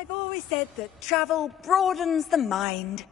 I've always said that travel broadens the mind.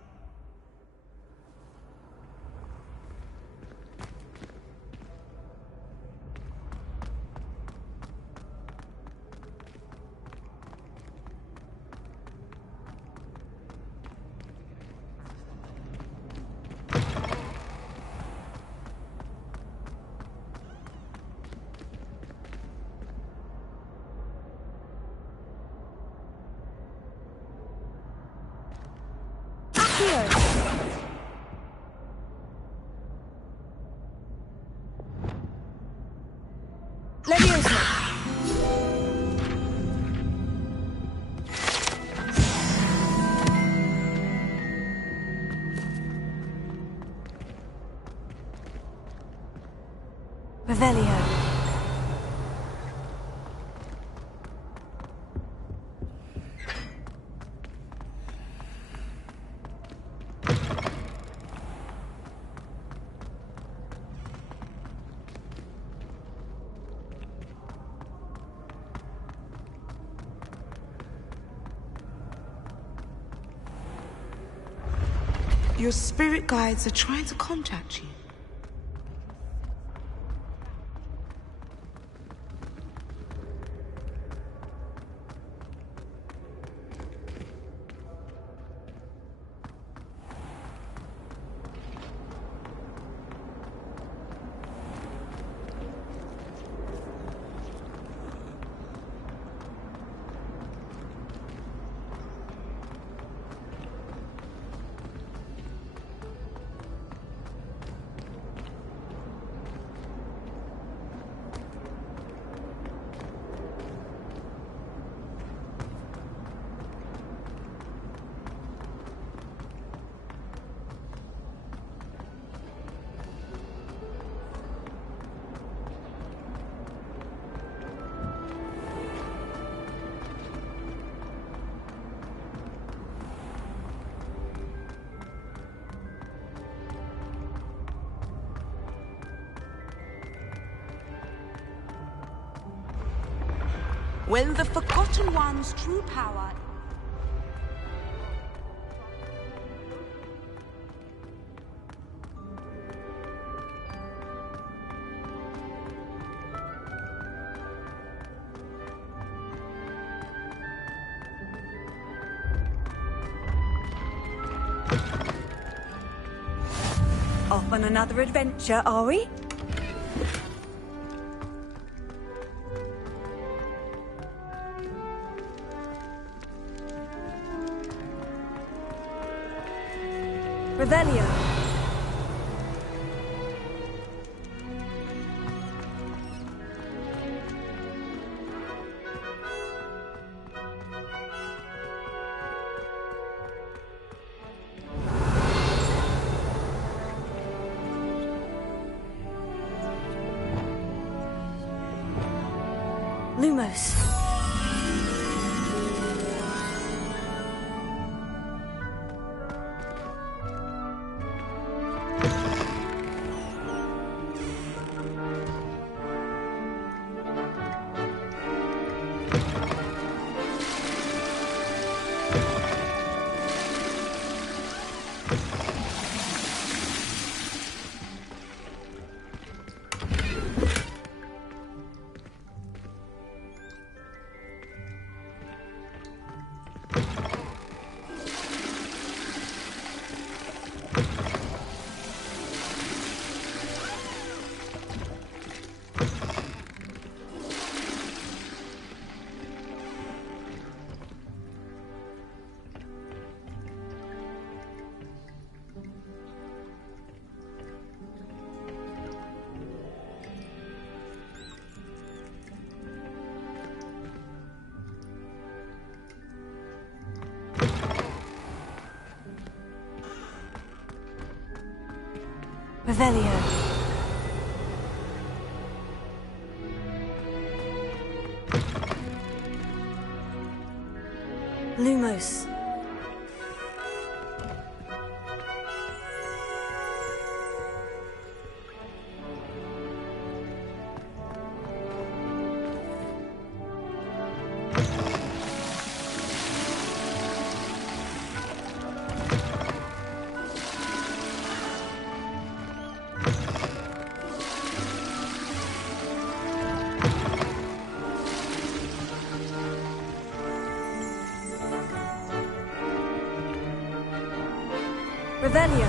Revelio. Your spirit guides are trying to contact you. When the Forgotten One's true power... Off on another adventure, are we? Revelio. Lumos. Revelio. Lumos. Revelio.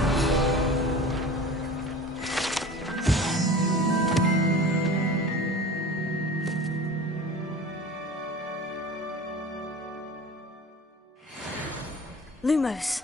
Lumos.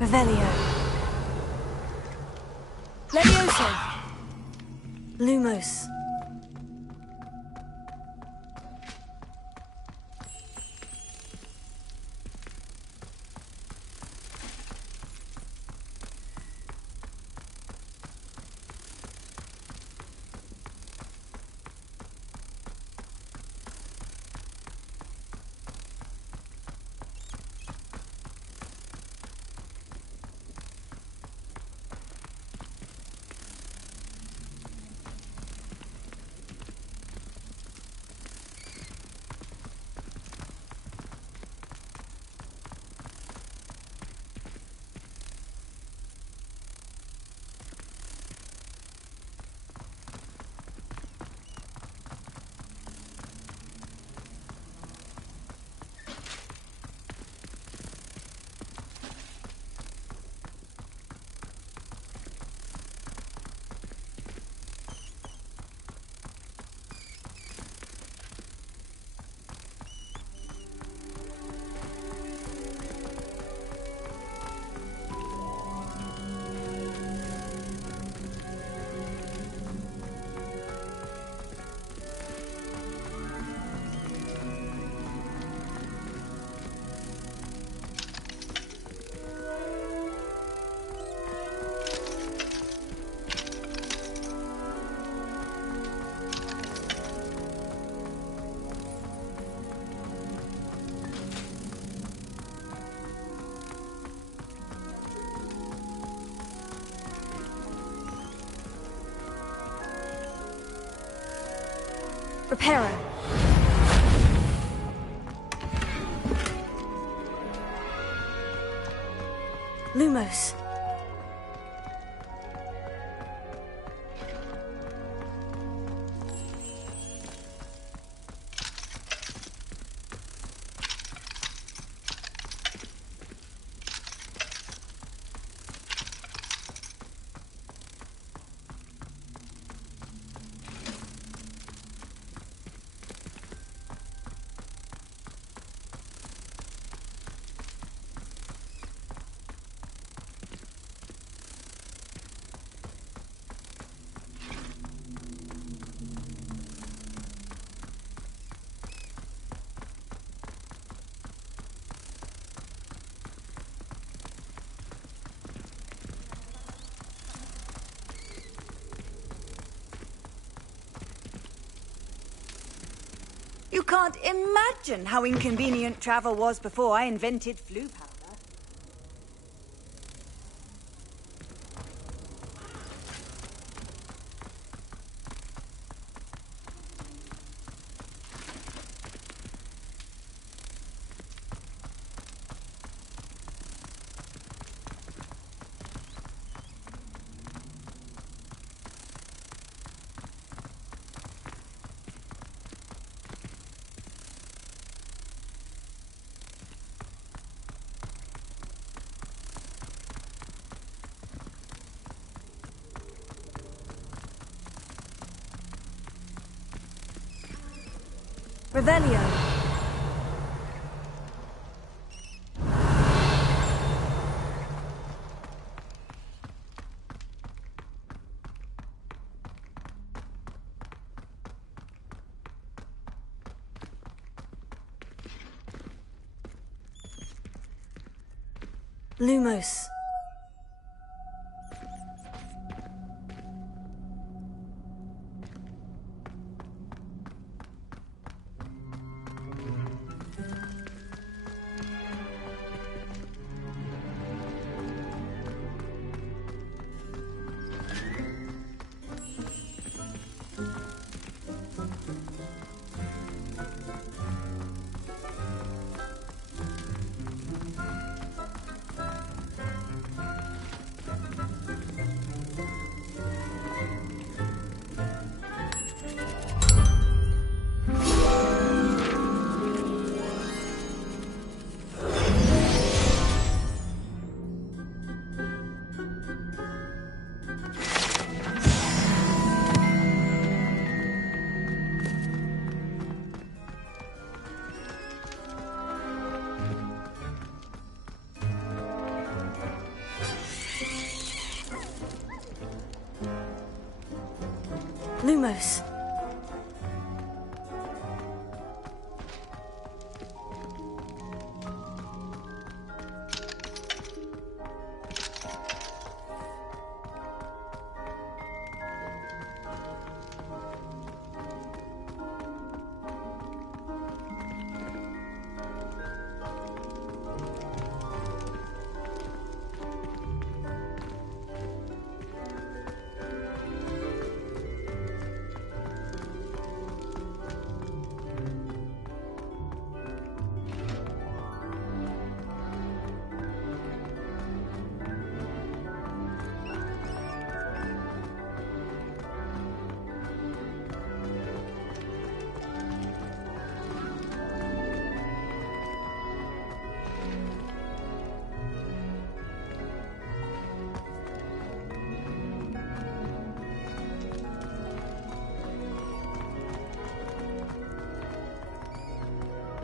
Revelio. Levioso. Lumos. Reparo. Lumos. can't imagine how inconvenient travel was before I invented flu powder. Revelio. Lumos. Lumos.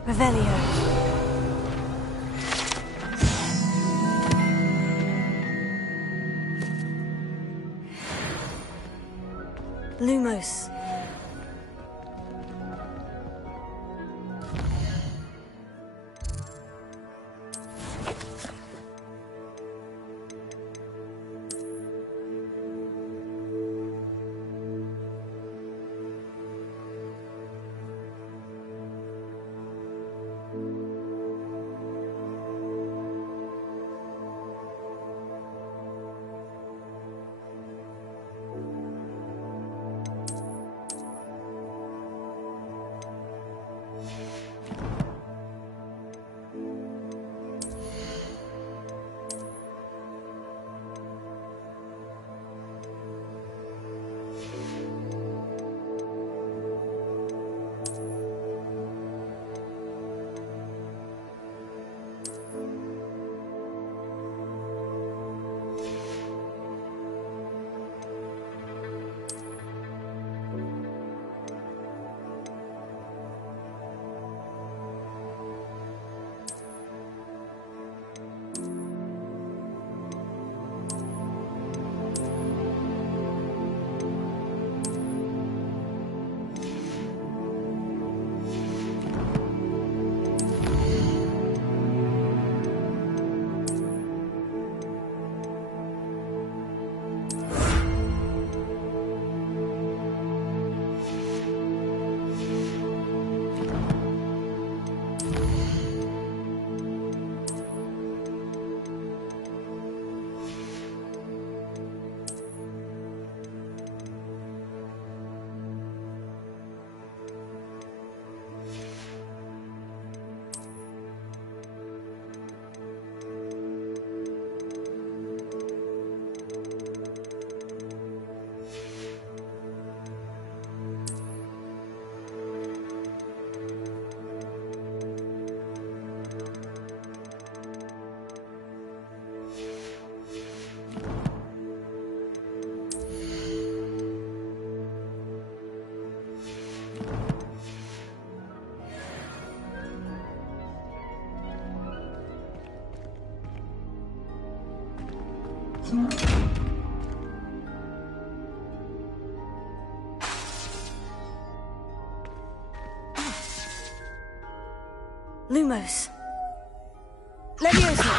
Revelio. Lumos. Lumos. Leviosa.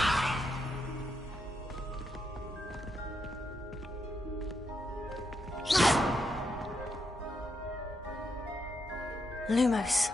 Lumos.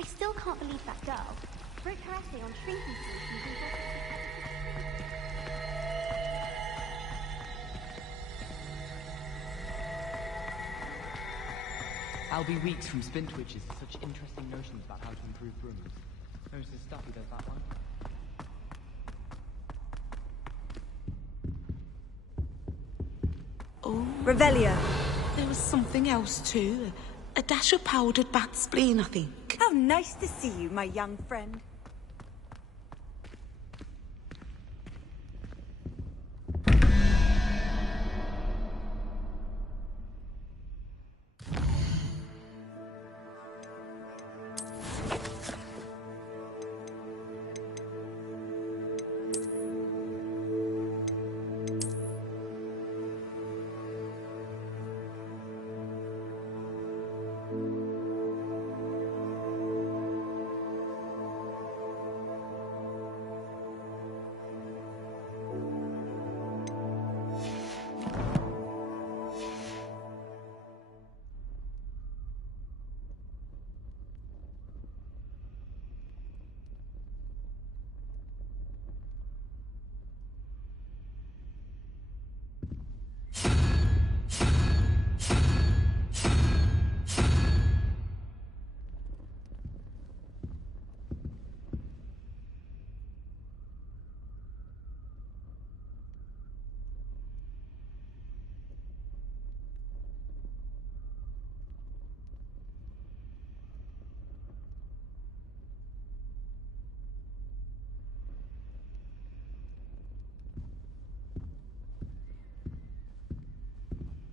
I still can't believe that girl broke her essay on shrinking solutions and brought I'll be weeks from spin twitches to such interesting notions about how to improve brooms. Most of the stuff he does that one. Oh, Revelio. there was something else too. A dash of powdered bat spleen, I think. How nice to see you, my young friend.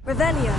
Revelio.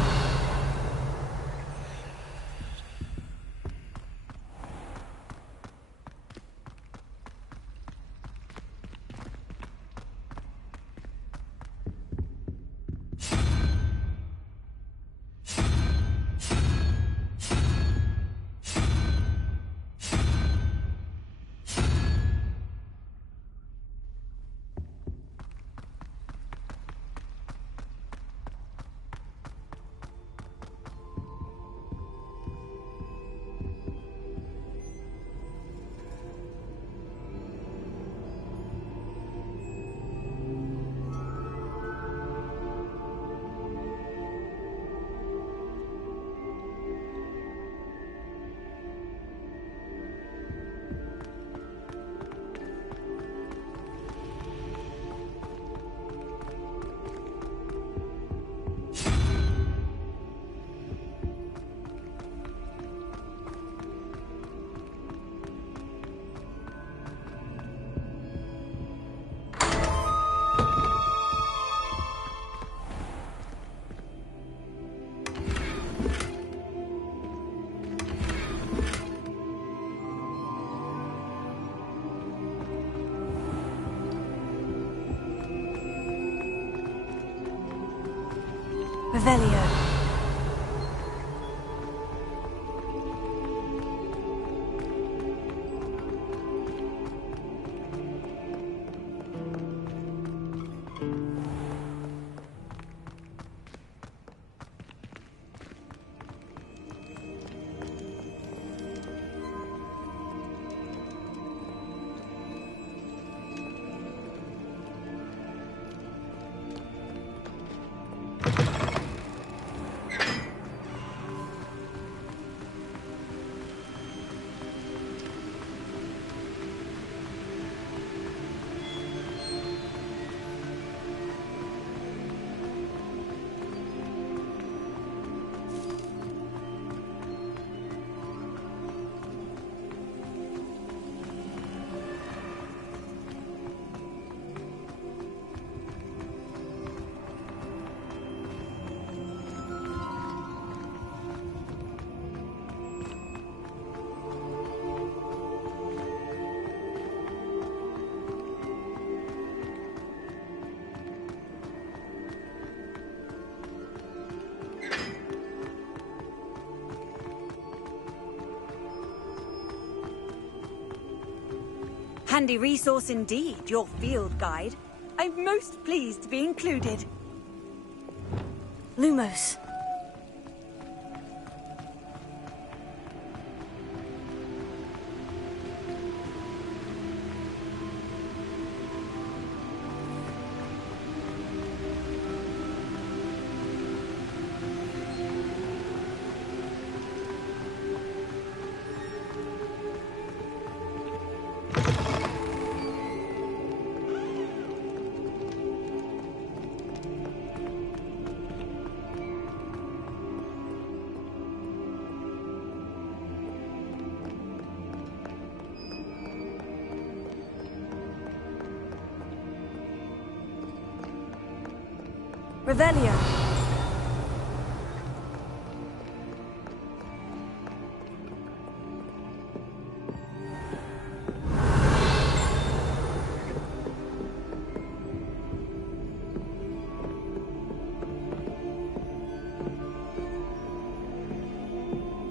Revelio. Handy resource indeed, your field guide. I'm most pleased to be included. Lumos. Revelio.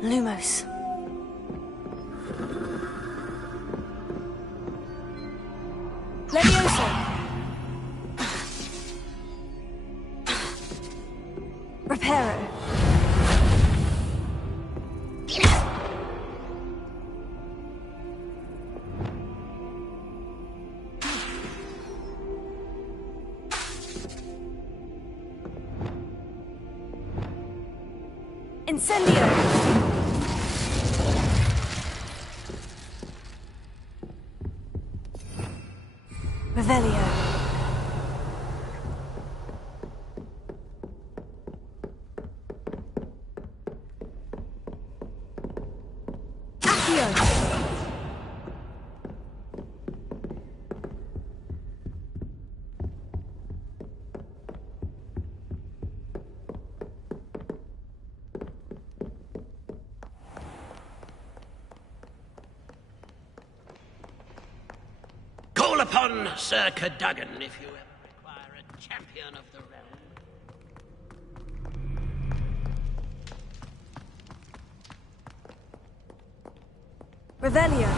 Lumos. Levioso. Reparo. Incendio. Revelio. Call upon Sir Cadogan if you ever require a champion of the realm. Revelio.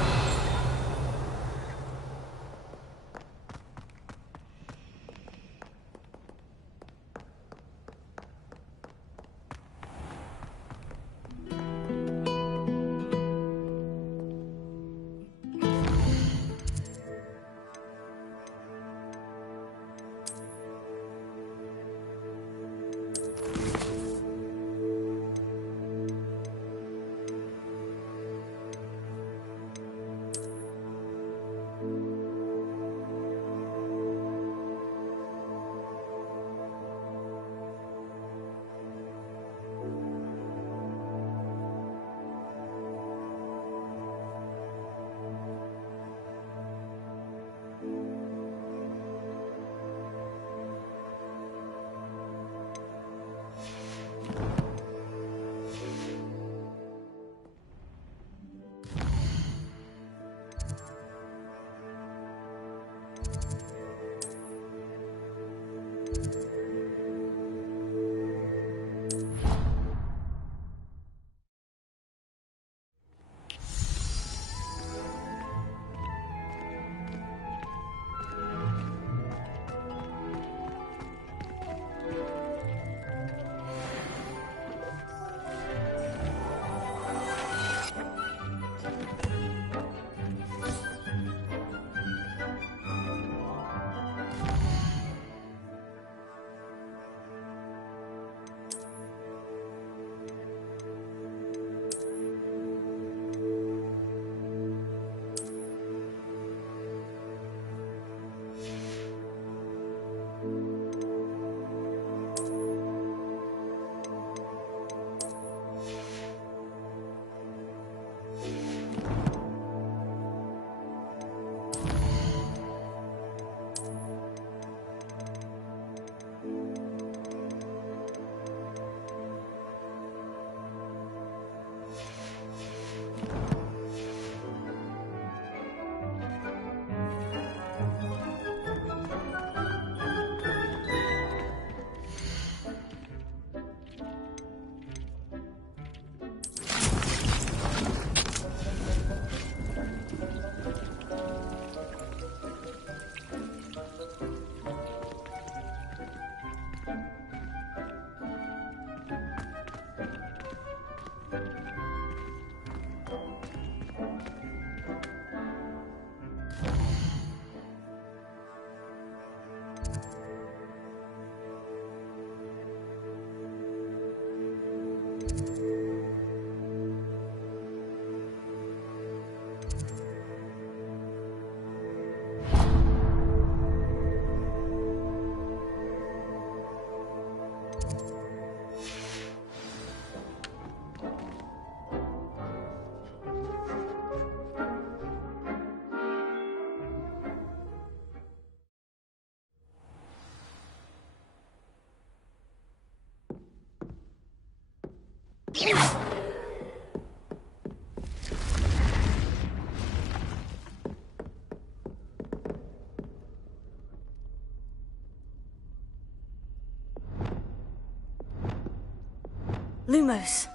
Lumos.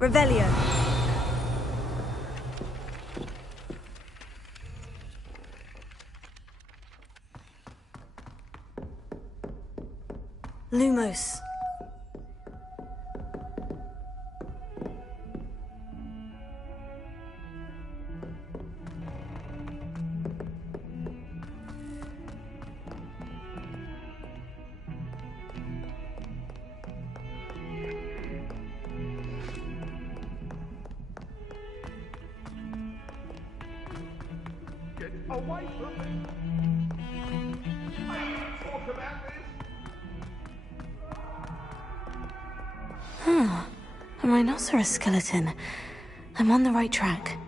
Revelio. Lumos. Get away from me! I can't talk about this! A rhinoceros skeleton. I'm on the right track.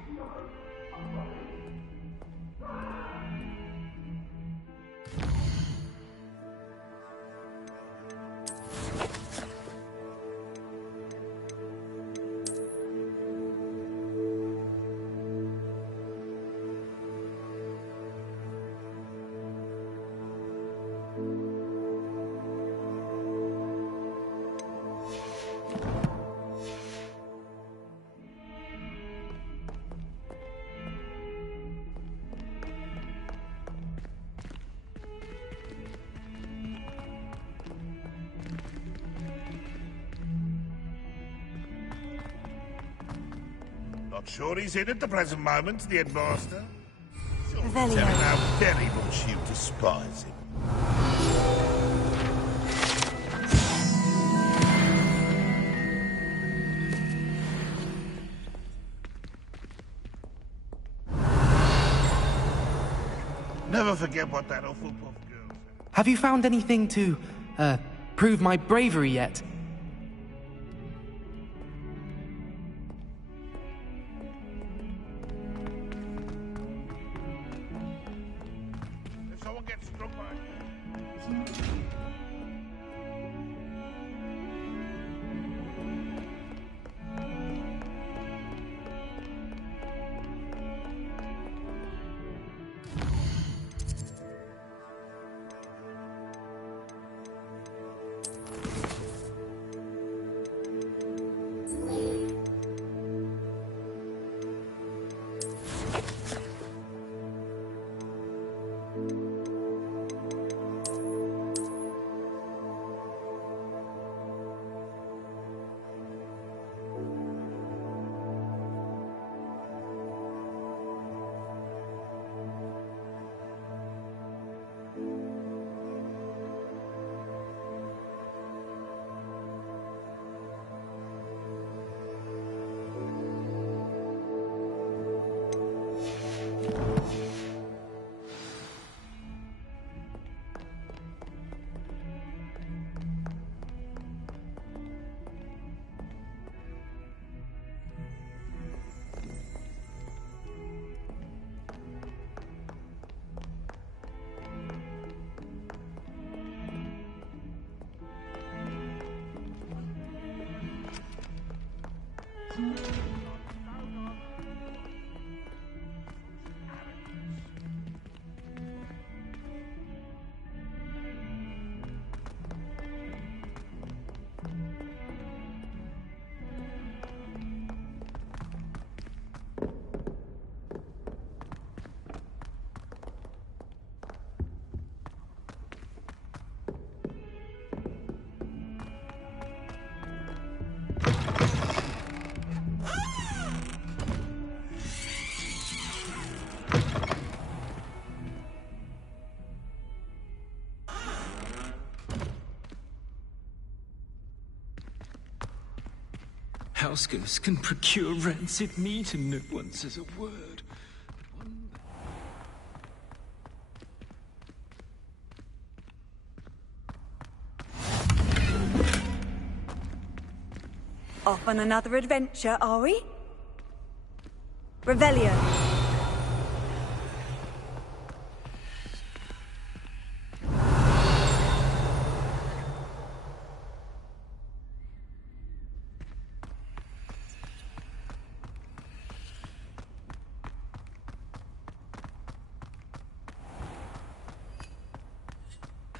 Not sure he's in at the present moment, the headmaster. Sure, Revelio. tell him how very much you despise him. Never forget what that awful puff girl said. Have you found anything to, prove my bravery yet? If someone gets struck by House ghosts can procure rancid meat and no one says a word. Off on another adventure, are we? Revelio.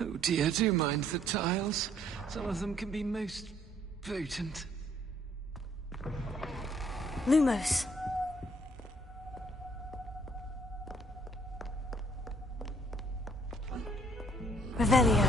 Oh dear, do mind the tiles. Some of them can be most potent. Lumos. Revelio.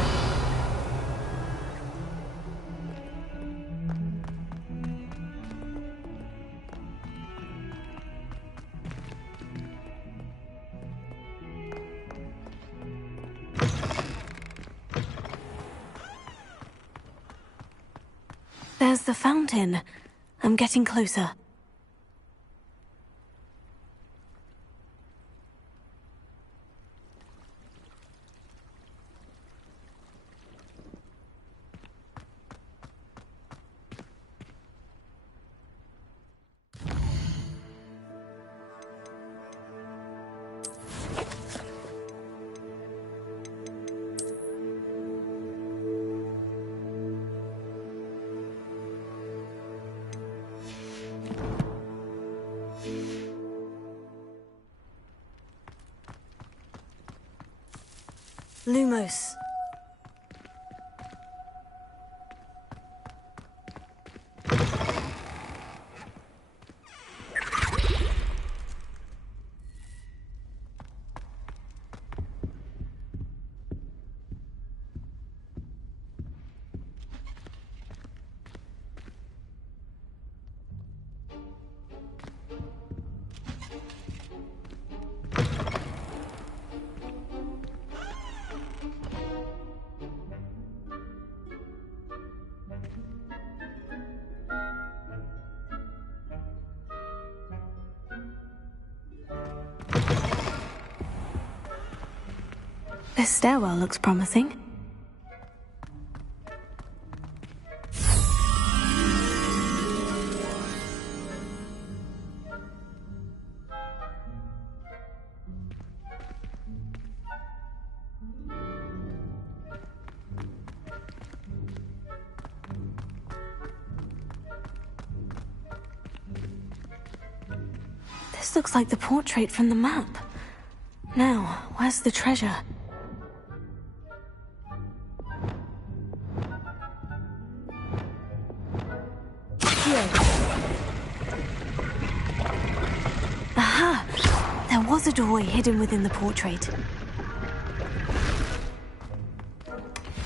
There's the fountain. I'm getting closer. Lumos. This stairwell looks promising. This looks like the portrait from the map. Now, where's the treasure? Aha! There was a doorway hidden within the portrait.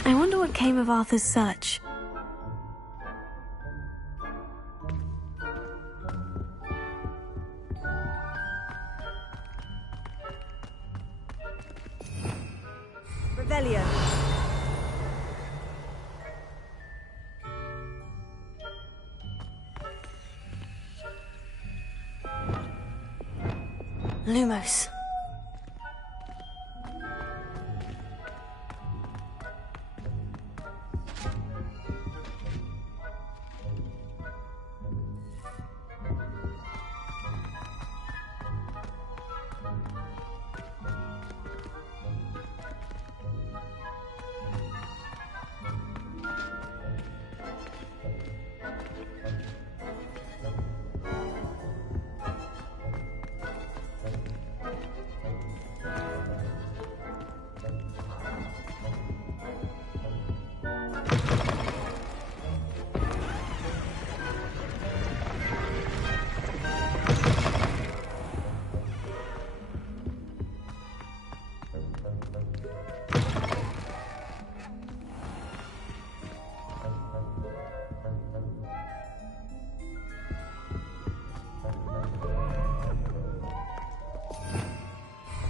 I wonder what came of Arthur's search. Revelio. Lumos.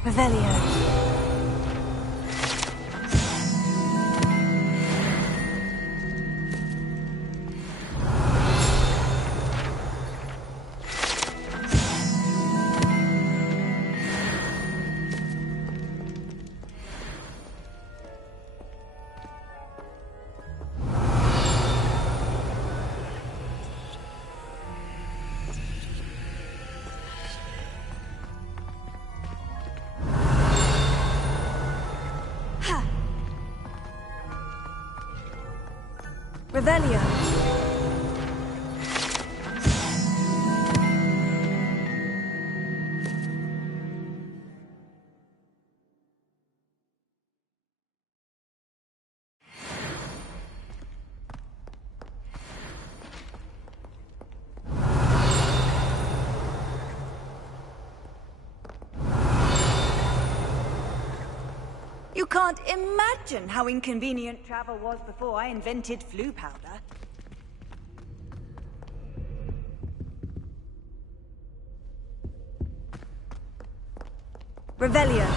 Revelio. Revelio. You can't imagine how inconvenient travel was before I invented flu powder. Revelio.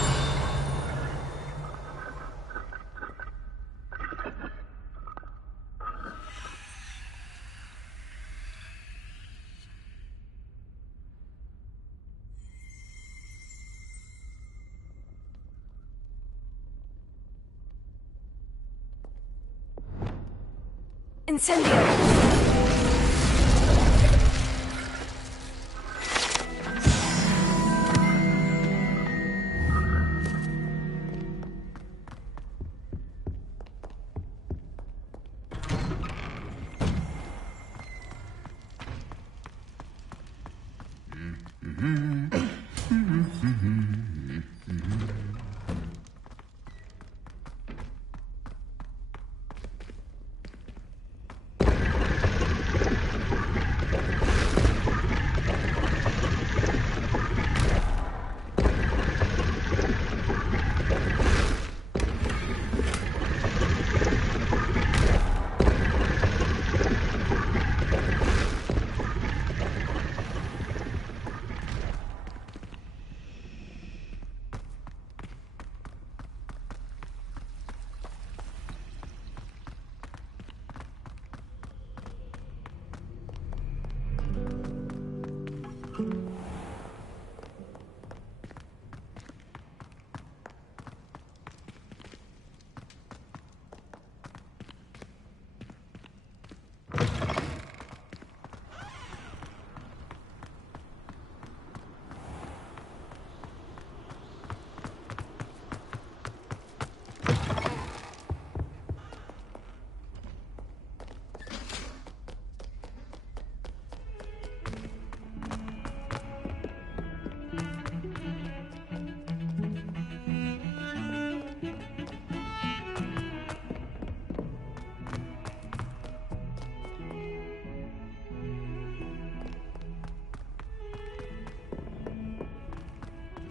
Incendio.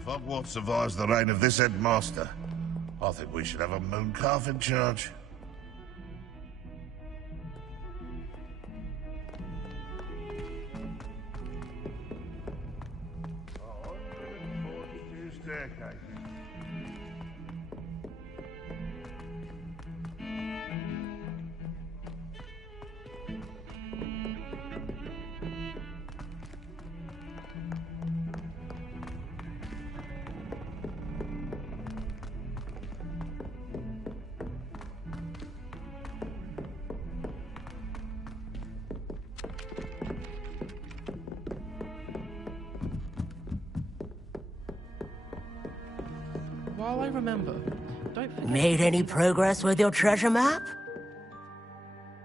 If Hogwarts survives the reign of this headmaster, I think we should have a moon calf in charge. Staircases. While I remember, don't forget... Made any progress with your treasure map?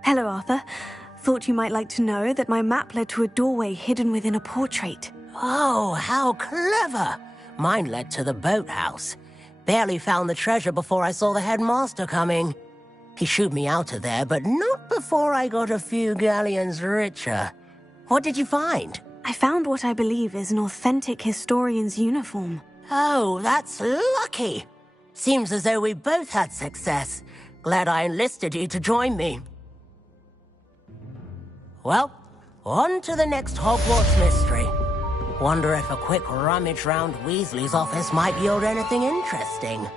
Hello, Arthur. Thought you might like to know that my map led to a doorway hidden within a portrait. Oh, how clever! Mine led to the boathouse. Barely found the treasure before I saw the headmaster coming. He shooed me out of there, but not before I got a few galleons richer. What did you find? I found what I believe is an authentic historian's uniform. Oh, that's lucky. Seems as though we both had success. Glad I enlisted you to join me. Well, on to the next Hogwarts mystery. Wonder if a quick rummage round Weasley's office might yield anything interesting.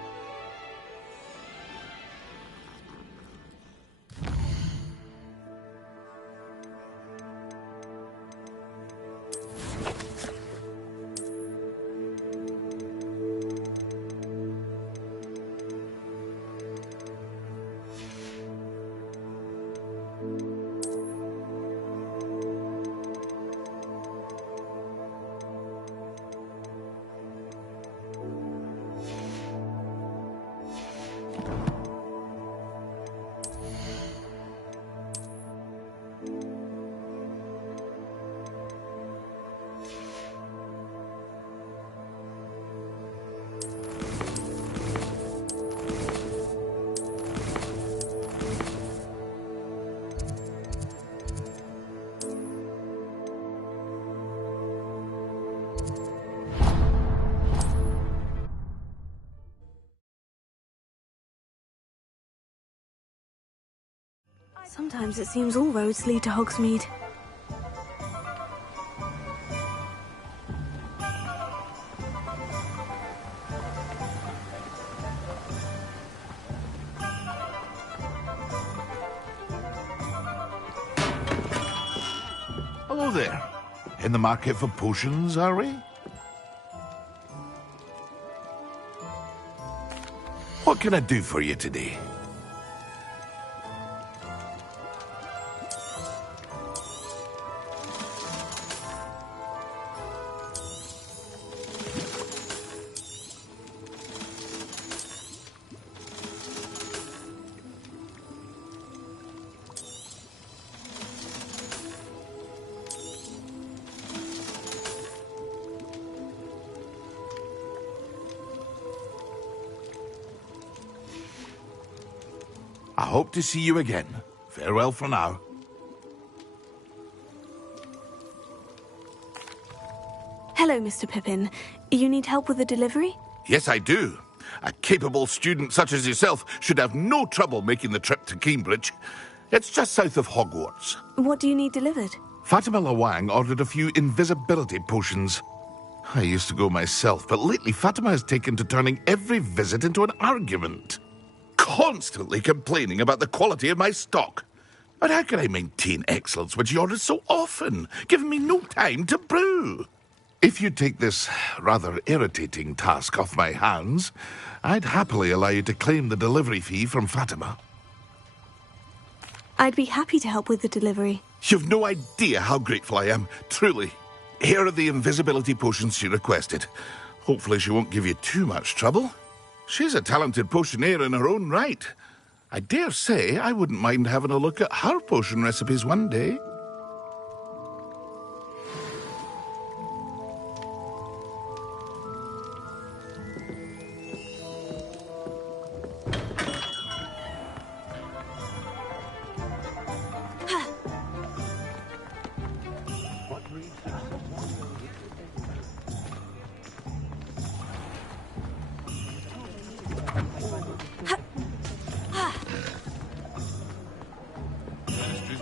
Sometimes it seems all roads lead to Hogsmeade. Hello there. In the market for potions, are we? What can I do for you today? I hope to see you again. Farewell for now. Hello, Mr. Pippin. You need help with a delivery? Yes, I do. A capable student such as yourself should have no trouble making the trip to Cambridge. It's just south of Hogwarts. What do you need delivered? Fatima Lawang ordered a few invisibility potions. I used to go myself, but lately Fatima has taken to turning every visit into an argument. Constantly complaining about the quality of my stock. But how can I maintain excellence when she orders so often, giving me no time to brew? If you take this rather irritating task off my hands, I'd happily allow you to claim the delivery fee from Fatima. I'd be happy to help with the delivery. You've no idea how grateful I am, truly. Here are the invisibility potions she requested. Hopefully she won't give you too much trouble. She's a talented potioneer in her own right. I dare say I wouldn't mind having a look at her potion recipes one day.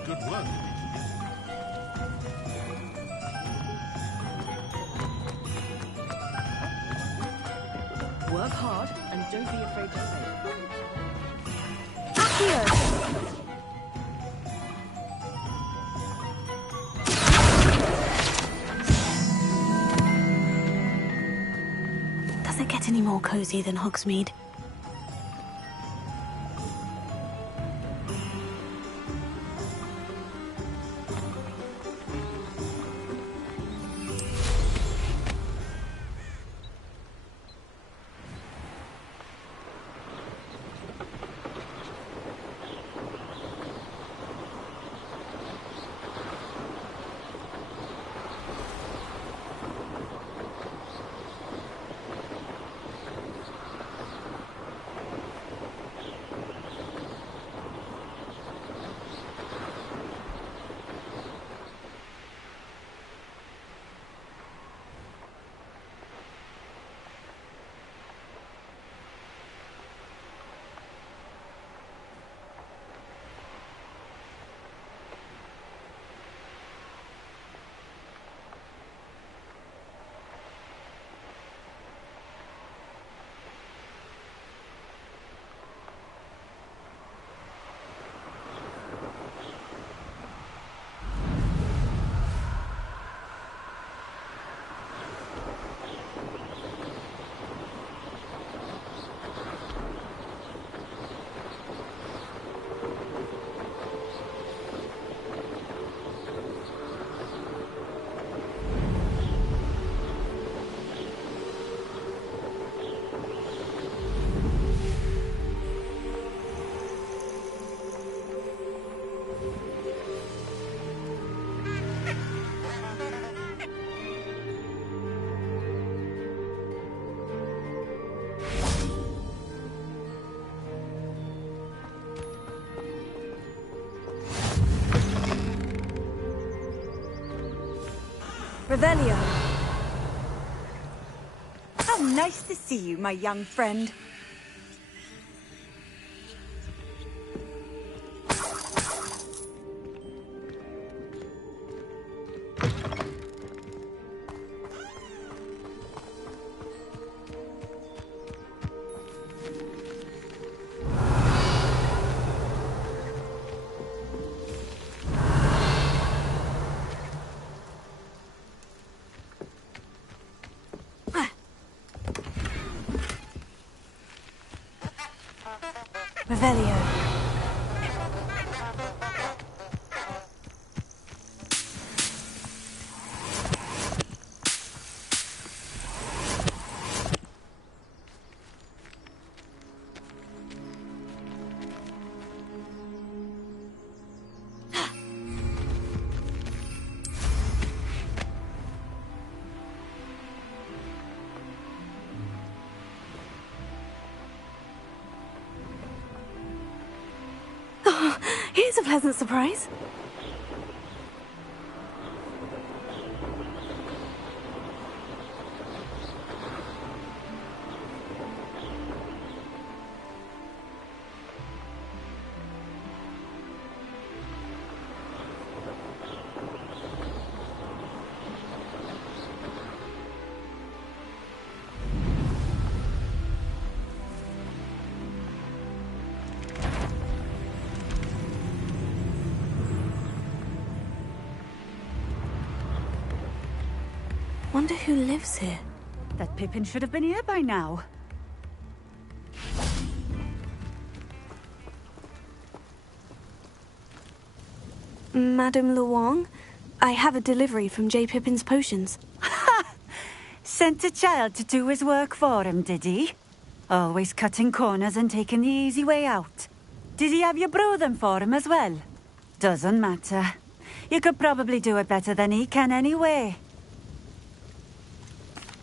Good work. Work hard and don't be afraid to fail. Does it get any more cozy than Hogsmeade? Revelio. How nice to see you, my young friend. Revelio. Here's a pleasant surprise. Wonder who lives here. That Pippin should have been here by now. Madame Luong, I have a delivery from J. Pippin's potions. Sent a child to do his work for him, did he? Always cutting corners and taking the easy way out. Did he have you brew them for him as well? Doesn't matter. You could probably do it better than he can anyway.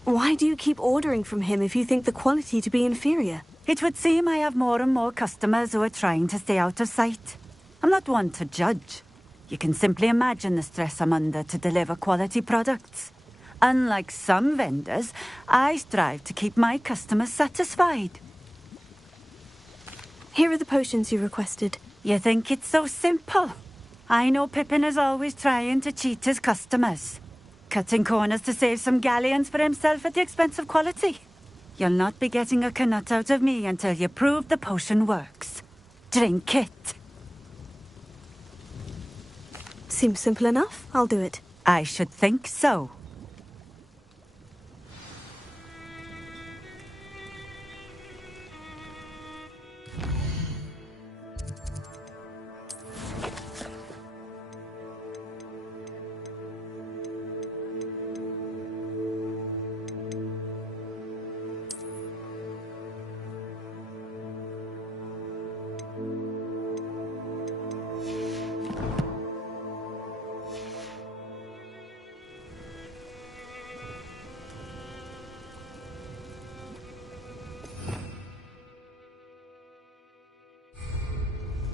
Why do you keep ordering from him if you think the quality to be inferior? It would seem I have more and more customers who are trying to stay out of sight. I'm not one to judge. You can simply imagine the stress I'm under to deliver quality products. Unlike some vendors, I strive to keep my customers satisfied. Here are the potions you requested. You think it's so simple? I know Pippin is always trying to cheat his customers. Cutting corners to save some galleons for himself at the expense of quality. You'll not be getting a canut out of me until you prove the potion works. Drink it. Seems simple enough. I'll do it. I should think so.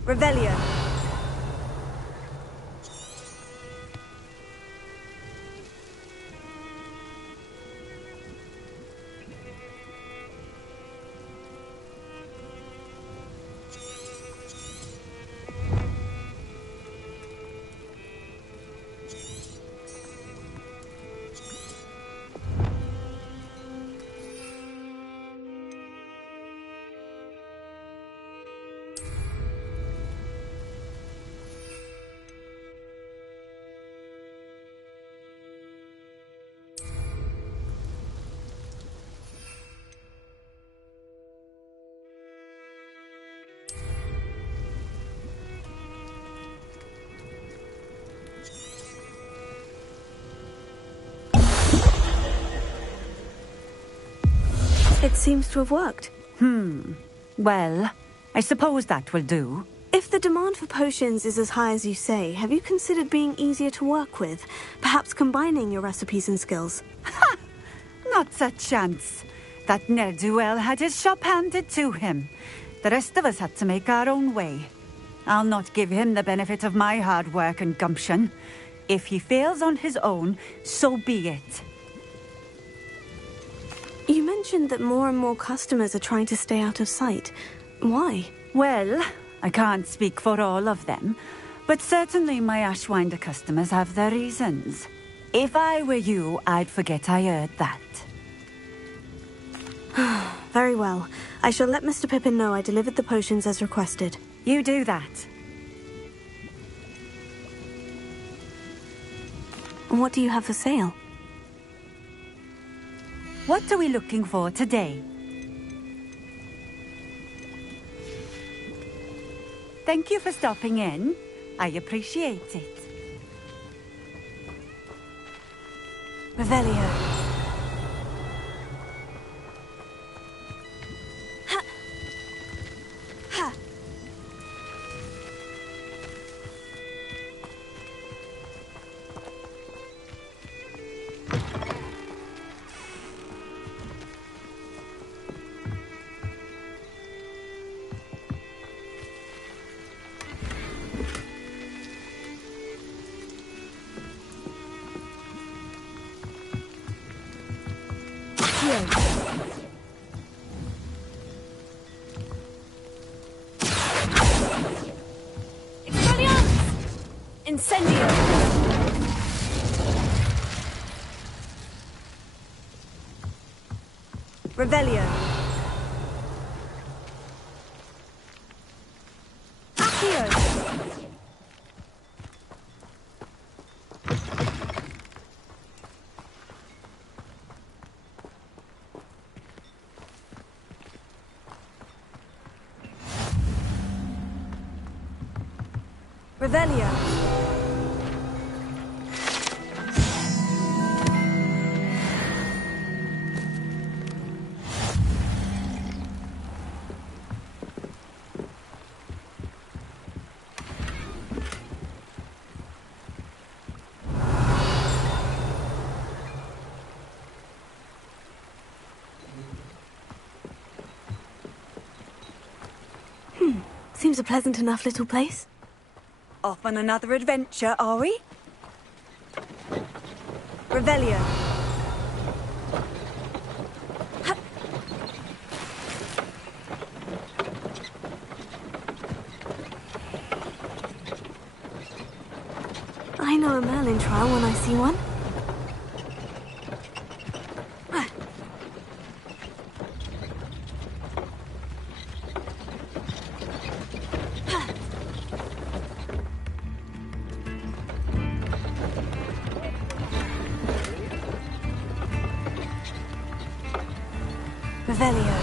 Revelio. It seems to have worked. Well, I suppose that will do. If the demand for potions is as high as you say, have you considered being easier to work with? Perhaps combining your recipes and skills? Not a chance. That ne'er-do-well had his shop handed to him. The rest of us had to make our own way. I'll not give him the benefit of my hard work and gumption. If he fails on his own, so be it. You mentioned that more and more customers are trying to stay out of sight. Why? Well, I can't speak for all of them, but certainly my Ashwinder customers have their reasons. If I were you, I'd forget I heard that. Very well. I shall let Mr. Pippin know I delivered the potions as requested. You do that. And what do you have for sale? What are we looking for today? Thank you for stopping in. I appreciate it. Revelio. Ha. Ha. Incendio! Revelio. Accio. Revelio. Seems a pleasant enough little place. Off on another adventure, are we? Revelio. I know a Merlin trial when I see one. Revelio.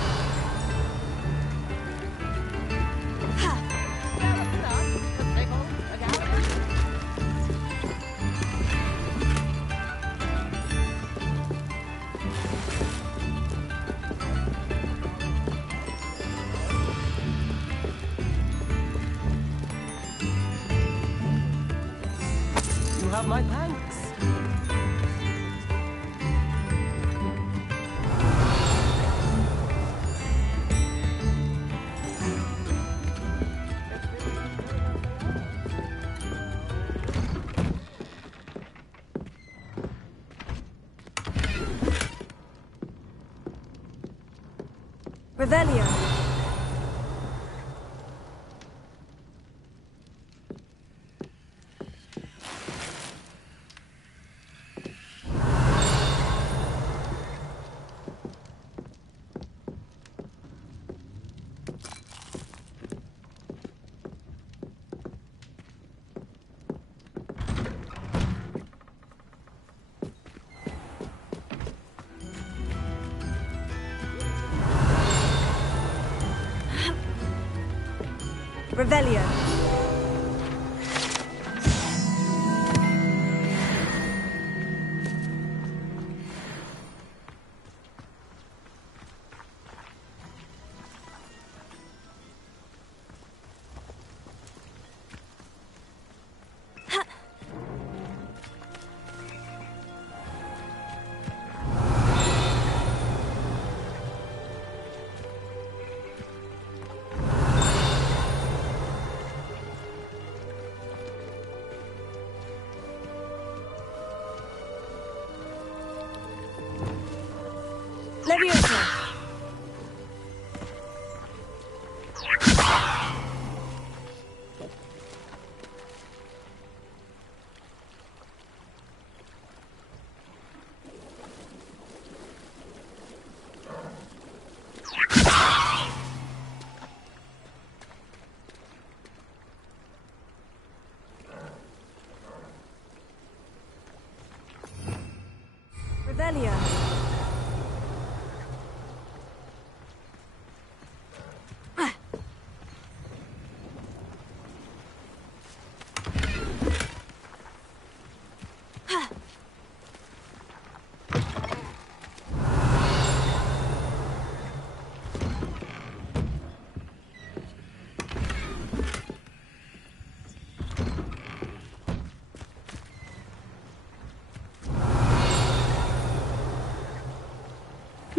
You have my thanks. Revelio. Revelio.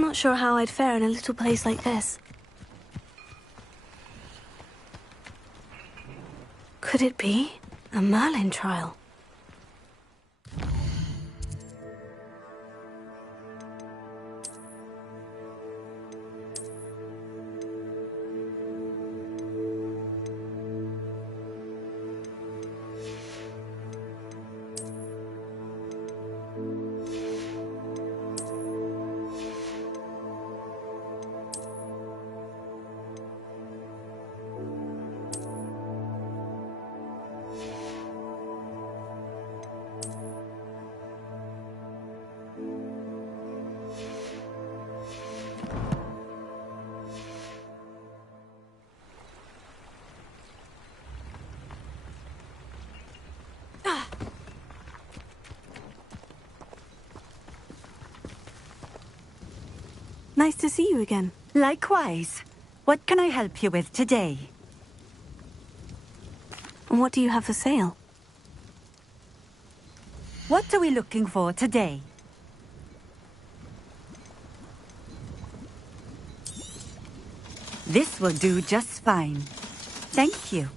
not sure how I'd fare in a little place like this. Could it be a Merlin trial? Nice to see you again. Likewise. What can I help you with today? And what do you have for sale? What are we looking for today? This will do just fine. Thank you.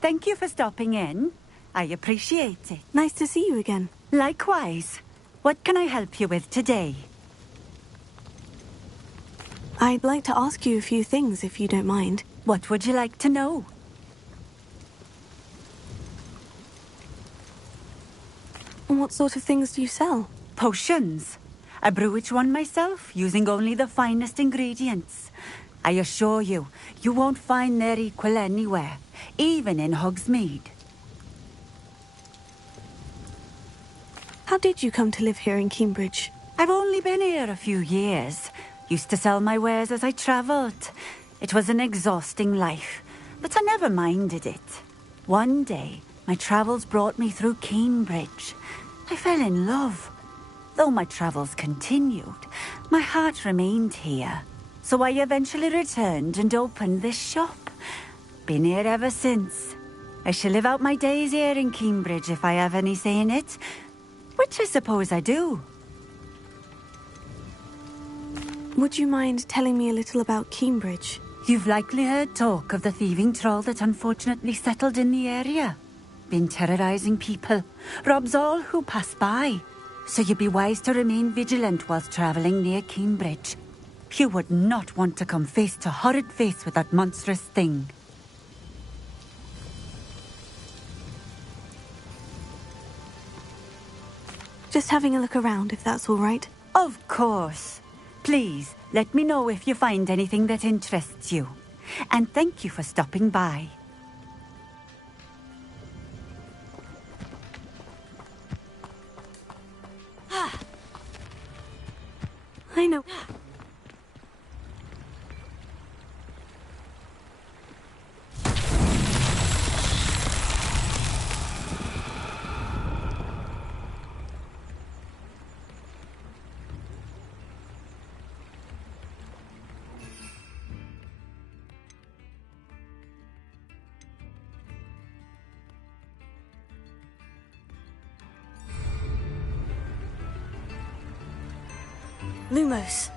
Thank you for stopping in. I appreciate it. Nice to see you again. Likewise. What can I help you with today? I'd like to ask you a few things, if you don't mind. What would you like to know? And what sort of things do you sell? Potions. I brew each one myself, using only the finest ingredients. I assure you, you won't find their equal anywhere, even in Hogsmeade. How did you come to live here in Cambridge? I've only been here a few years. Used to sell my wares as I travelled. It was an exhausting life, but I never minded it. One day, my travels brought me through Cambridge. I fell in love. Though my travels continued, my heart remained here. So I eventually returned and opened this shop. Been here ever since. I shall live out my days here in Cambridge if I have any say in it, which I suppose I do. Would you mind telling me a little about Cambridge? You've likely heard talk of the thieving troll that unfortunately settled in the area. Been terrorizing people, robs all who pass by. So you'd be wise to remain vigilant whilst traveling near Cambridge. You would not want to come face to horrid face with that monstrous thing. Just having a look around, if that's all right. Of course. Please, let me know if you find anything that interests you. And thank you for stopping by. I know. Lumos.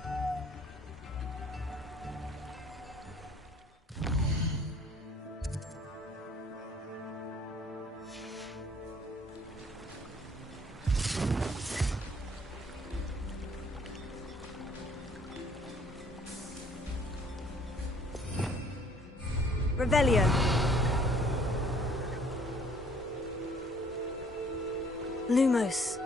Revelio. Lumos.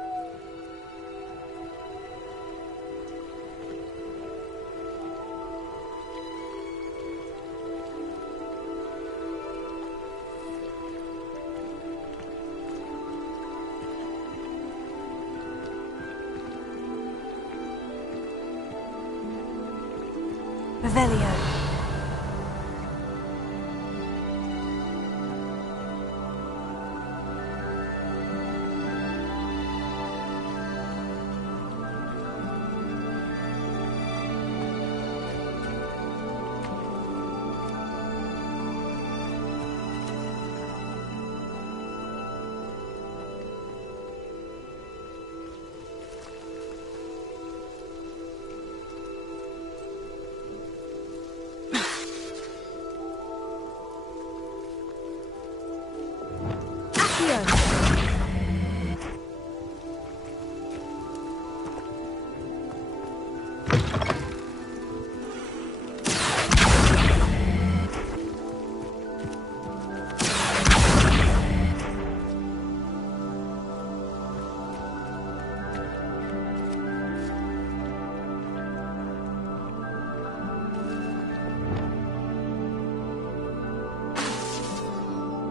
Revelio.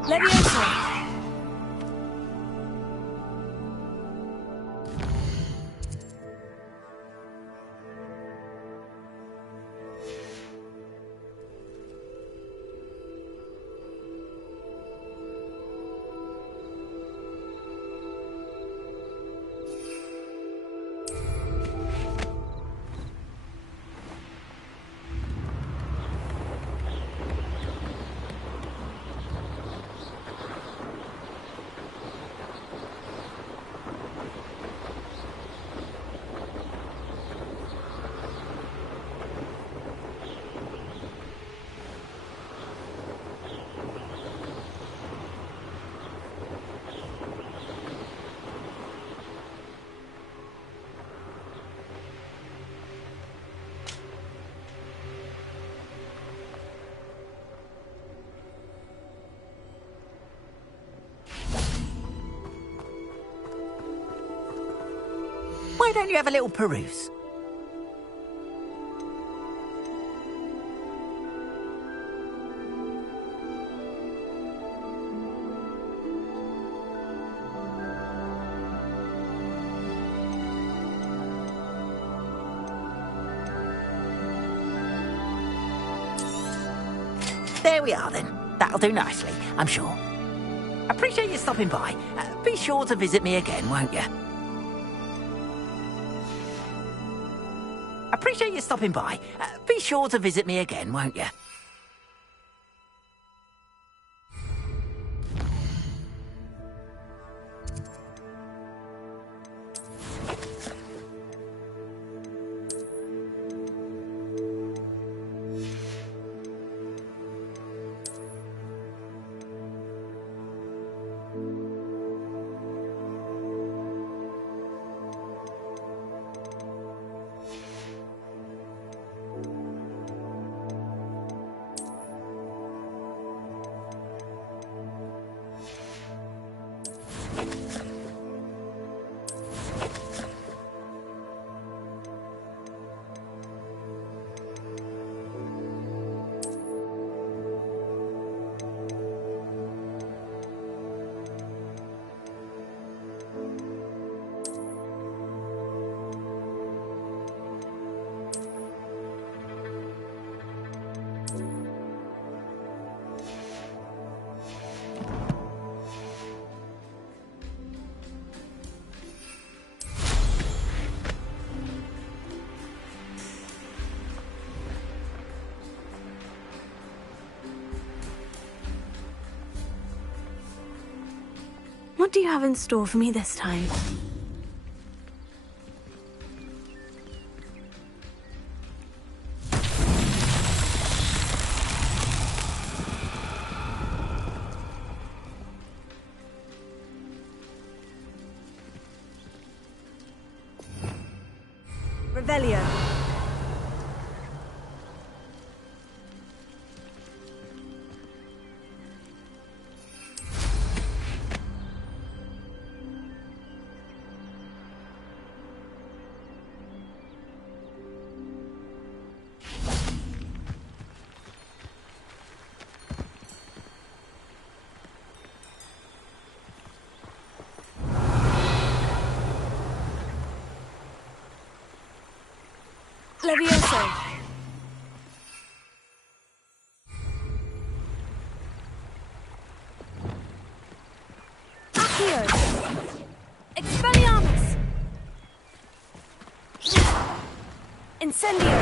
Leviosa! Why don't you have a little peruse? There we are then. That'll do nicely, I'm sure. Appreciate you stopping by. Be sure to visit me again, won't you? Appreciate you stopping by. Be sure to visit me again, won't you? What do you have in store for me this time? Revelio. Levioso. Accio. Expelliarmus. Incendio.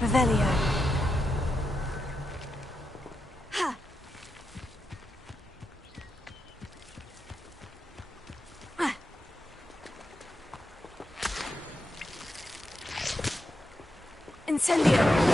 Revelio. Incendio!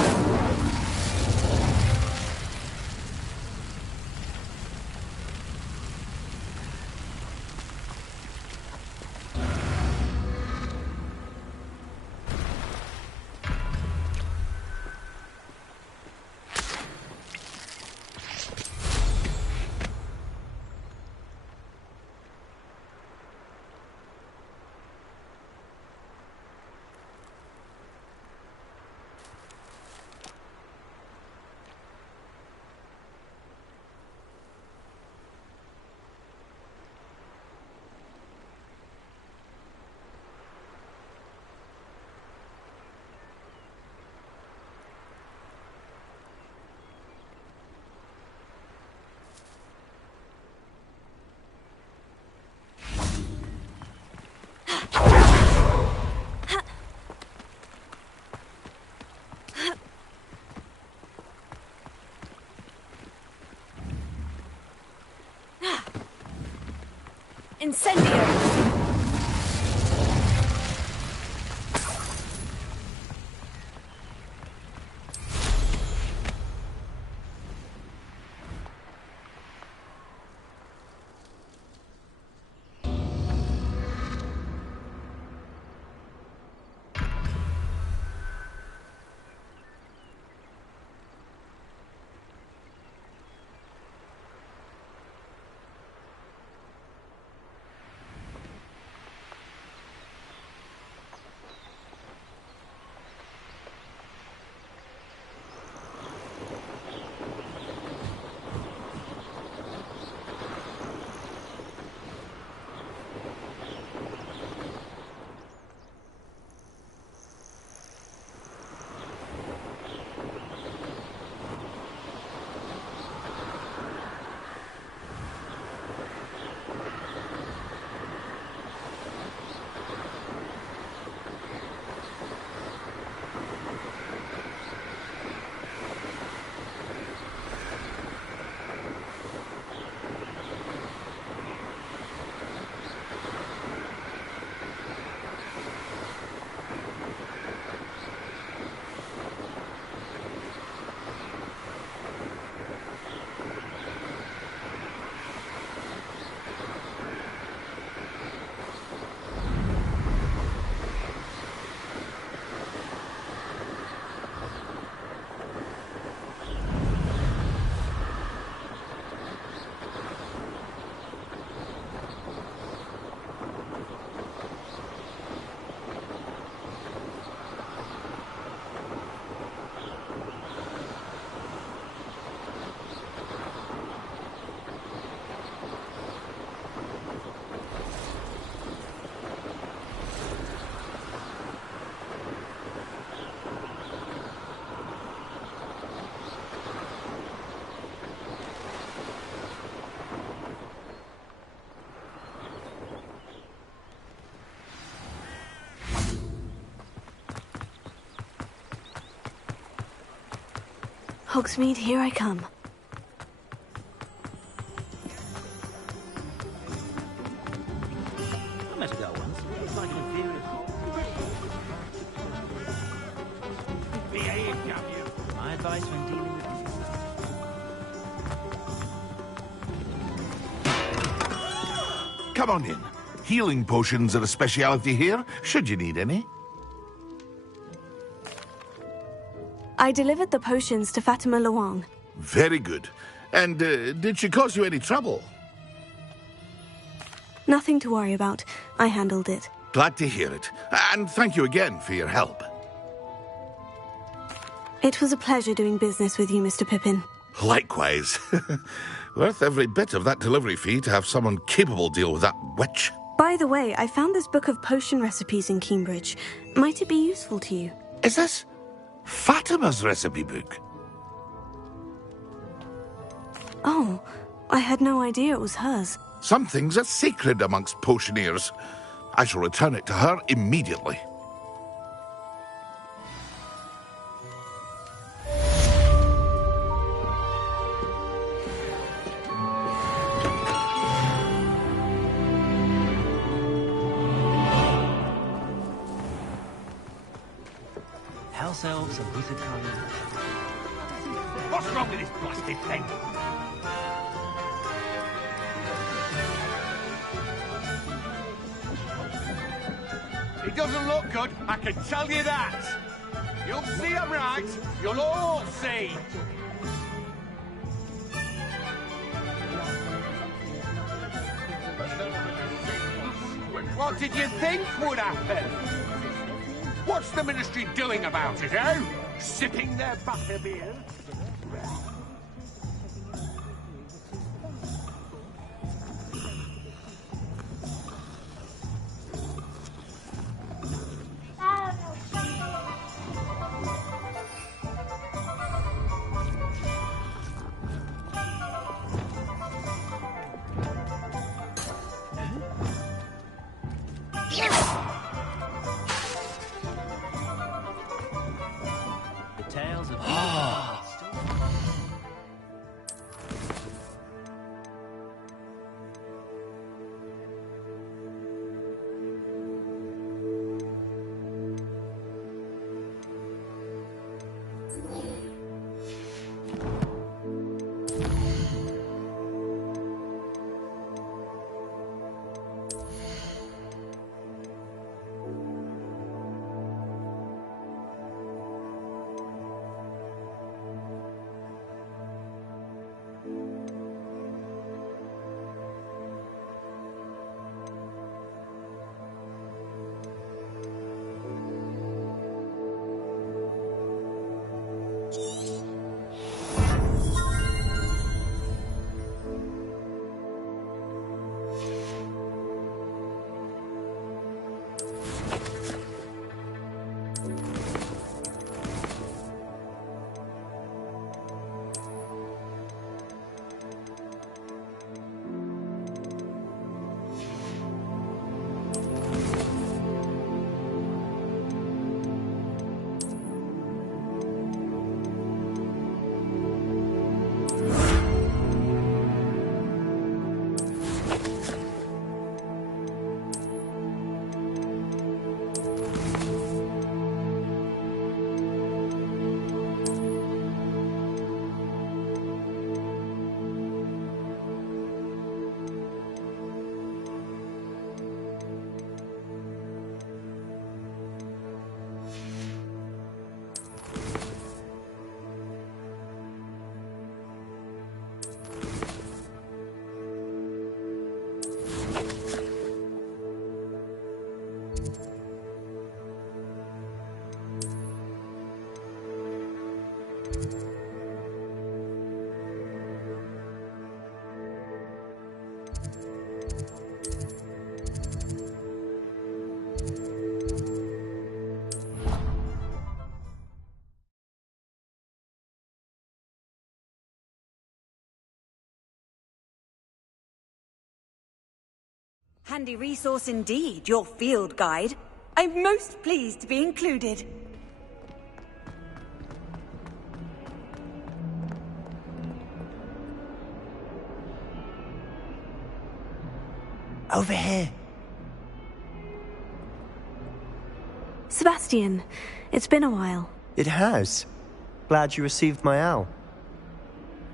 Incendio! Hogsmeade, here I come. I must go once. It's like an inferior. Behave, you. My advice when dealing with visitors. Come on in. Healing potions are a speciality here, should you need any. I delivered the potions to Fatima Luang. Very good. And did she cause you any trouble? Nothing to worry about. I handled it. Glad to hear it. And thank you again for your help. It was a pleasure doing business with you, Mr. Pippin. Likewise. Worth every bit of that delivery fee to have someone capable deal with that witch. By the way, I found this book of potion recipes in Cambridge. Might it be useful to you? Is this Fatima's recipe book? Oh, I had no idea it was hers. Some things are sacred amongst potioneers. I shall return it to her immediately. House elves and wizard kind. What's wrong with this blasted thing? It doesn't look good, I can tell you that. You'll see I'm right. You'll all see. What did you think would happen? What's the Ministry doing about it, eh? Sipping their butterbeer? The tales of Handy resource indeed, your field guide. I'm most pleased to be included. Over here. Sebastian, it's been a while. It has. Glad you received my owl.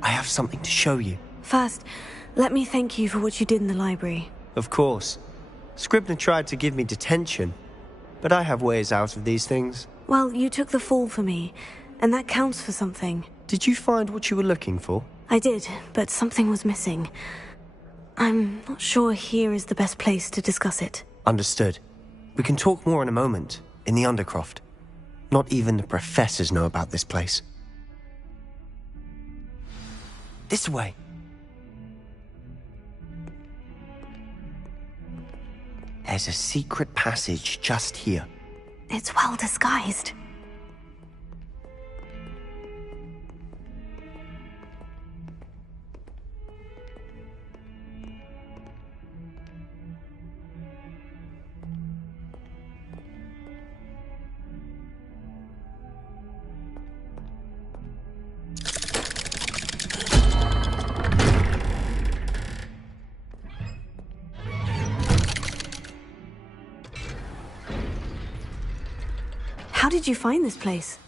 I have something to show you. First, let me thank you for what you did in the library. Of course. Scribner tried to give me detention, but I have ways out of these things. Well, you took the fall for me, and that counts for something. Did you find what you were looking for? I did, but something was missing. I'm not sure here is the best place to discuss it. Understood. We can talk more in a moment, in the Undercroft. Not even the professors know about this place. This way. There's a secret passage just here. It's well disguised. How did you find this place?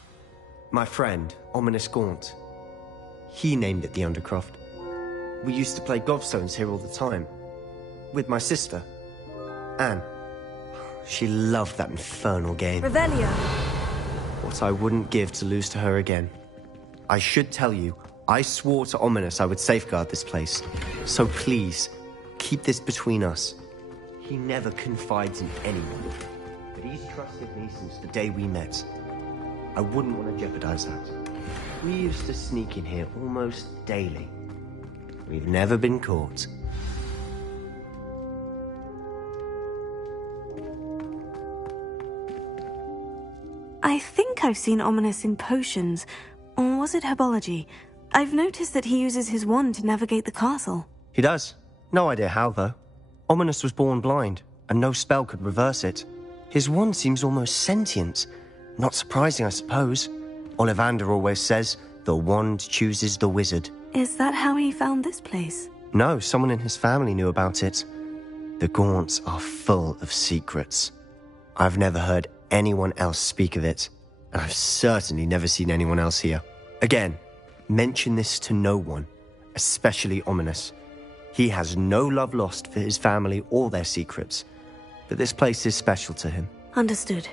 My friend, Ominous Gaunt. He named it the Undercroft. We used to play gobstones here all the time. With my sister, Anne. She loved that infernal game. Revelio. What I wouldn't give to lose to her again. I should tell you, I swore to Ominous I would safeguard this place. So please, keep this between us. He never confides in anyone. But he's trusted me since the day we met. I wouldn't want to jeopardize that. We used to sneak in here almost daily. We've never been caught. I think I've seen Ominous in potions. Or was it herbology? I've noticed that he uses his wand to navigate the castle. He does. No idea how, though. Ominous was born blind, and no spell could reverse it. His wand seems almost sentient. Not surprising, I suppose. Ollivander always says, the wand chooses the wizard. Is that how he found this place? No, someone in his family knew about it. The Gaunts are full of secrets. I've never heard anyone else speak of it, and I've certainly never seen anyone else here. Again, mention this to no one, especially Ominous. He has no love lost for his family or their secrets, but this place is special to him. Understood.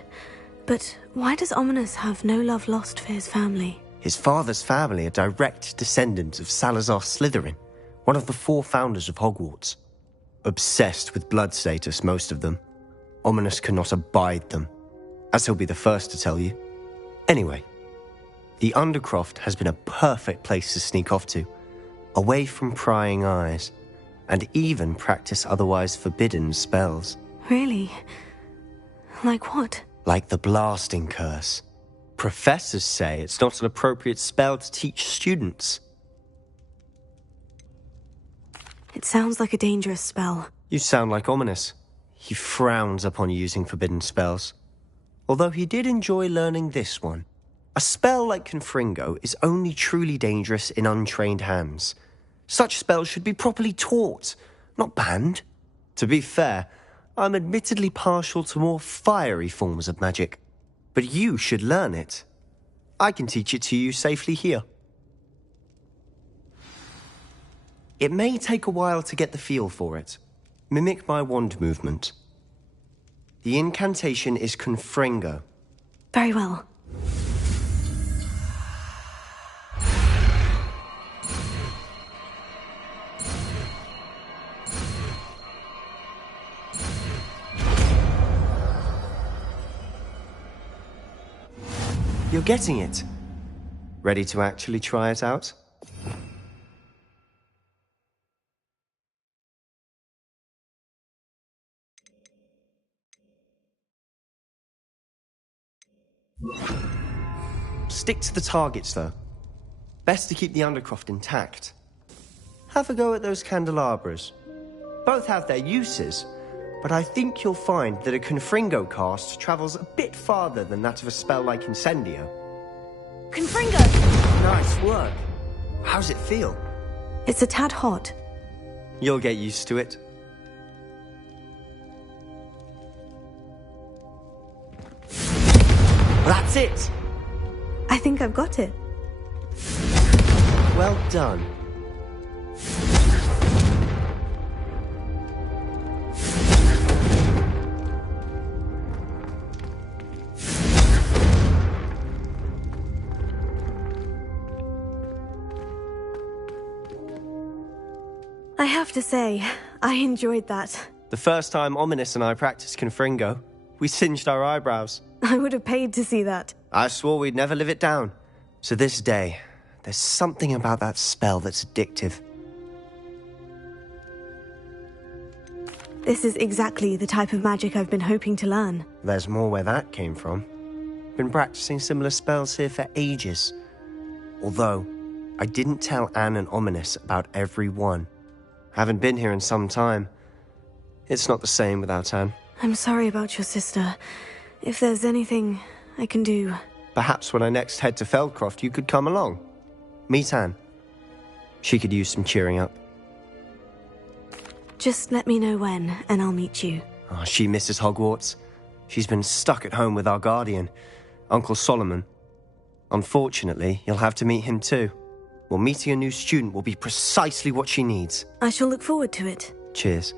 But why does Ominous have no love lost for his family? His father's family are direct descendants of Salazar Slytherin, one of the 4 founders of Hogwarts. Obsessed with blood status, most of them. Ominous cannot abide them, as he'll be the first to tell you. Anyway, the Undercroft has been a perfect place to sneak off to, away from prying eyes, and even practice otherwise forbidden spells. Really? Like what? Like the blasting curse. Professors say it's not an appropriate spell to teach students. It sounds like a dangerous spell. You sound like Ominous. He frowns upon using forbidden spells. Although he did enjoy learning this one. A spell like Confringo is only truly dangerous in untrained hands. Such spells should be properly taught, not banned. To be fair, I'm admittedly partial to more fiery forms of magic. But you should learn it. I can teach it to you safely here. It may take a while to get the feel for it. Mimic my wand movement. The incantation is Confringo. Very well. You're getting it. Ready to actually try it out? Stick to the targets, though. Best to keep the Undercroft intact. Have a go at those candelabras. Both have their uses, but I think you'll find that a Confringo cast travels a bit farther than that of a spell like Incendio. Confringo! Nice work. How's it feel? It's a tad hot. You'll get used to it. That's it! I think I've got it. Well done. I have to say, I enjoyed that. The first time Ominous and I practiced Confringo, we singed our eyebrows. I would have paid to see that. I swore we'd never live it down. So this day, there's something about that spell that's addictive. This is exactly the type of magic I've been hoping to learn. There's more where that came from. Been practicing similar spells here for ages. Although, I didn't tell Anne and Ominous about every one. Haven't been here in some time. It's not the same without Anne. I'm sorry about your sister. If there's anything I can do... Perhaps when I next head to Feldcroft, you could come along. Meet Anne. She could use some cheering up. Just let me know when, and I'll meet you. Oh, she misses Hogwarts. She's been stuck at home with our guardian, Uncle Solomon. Unfortunately, you'll have to meet him too. Well, meeting a new student will be precisely what she needs. I shall look forward to it. Cheers.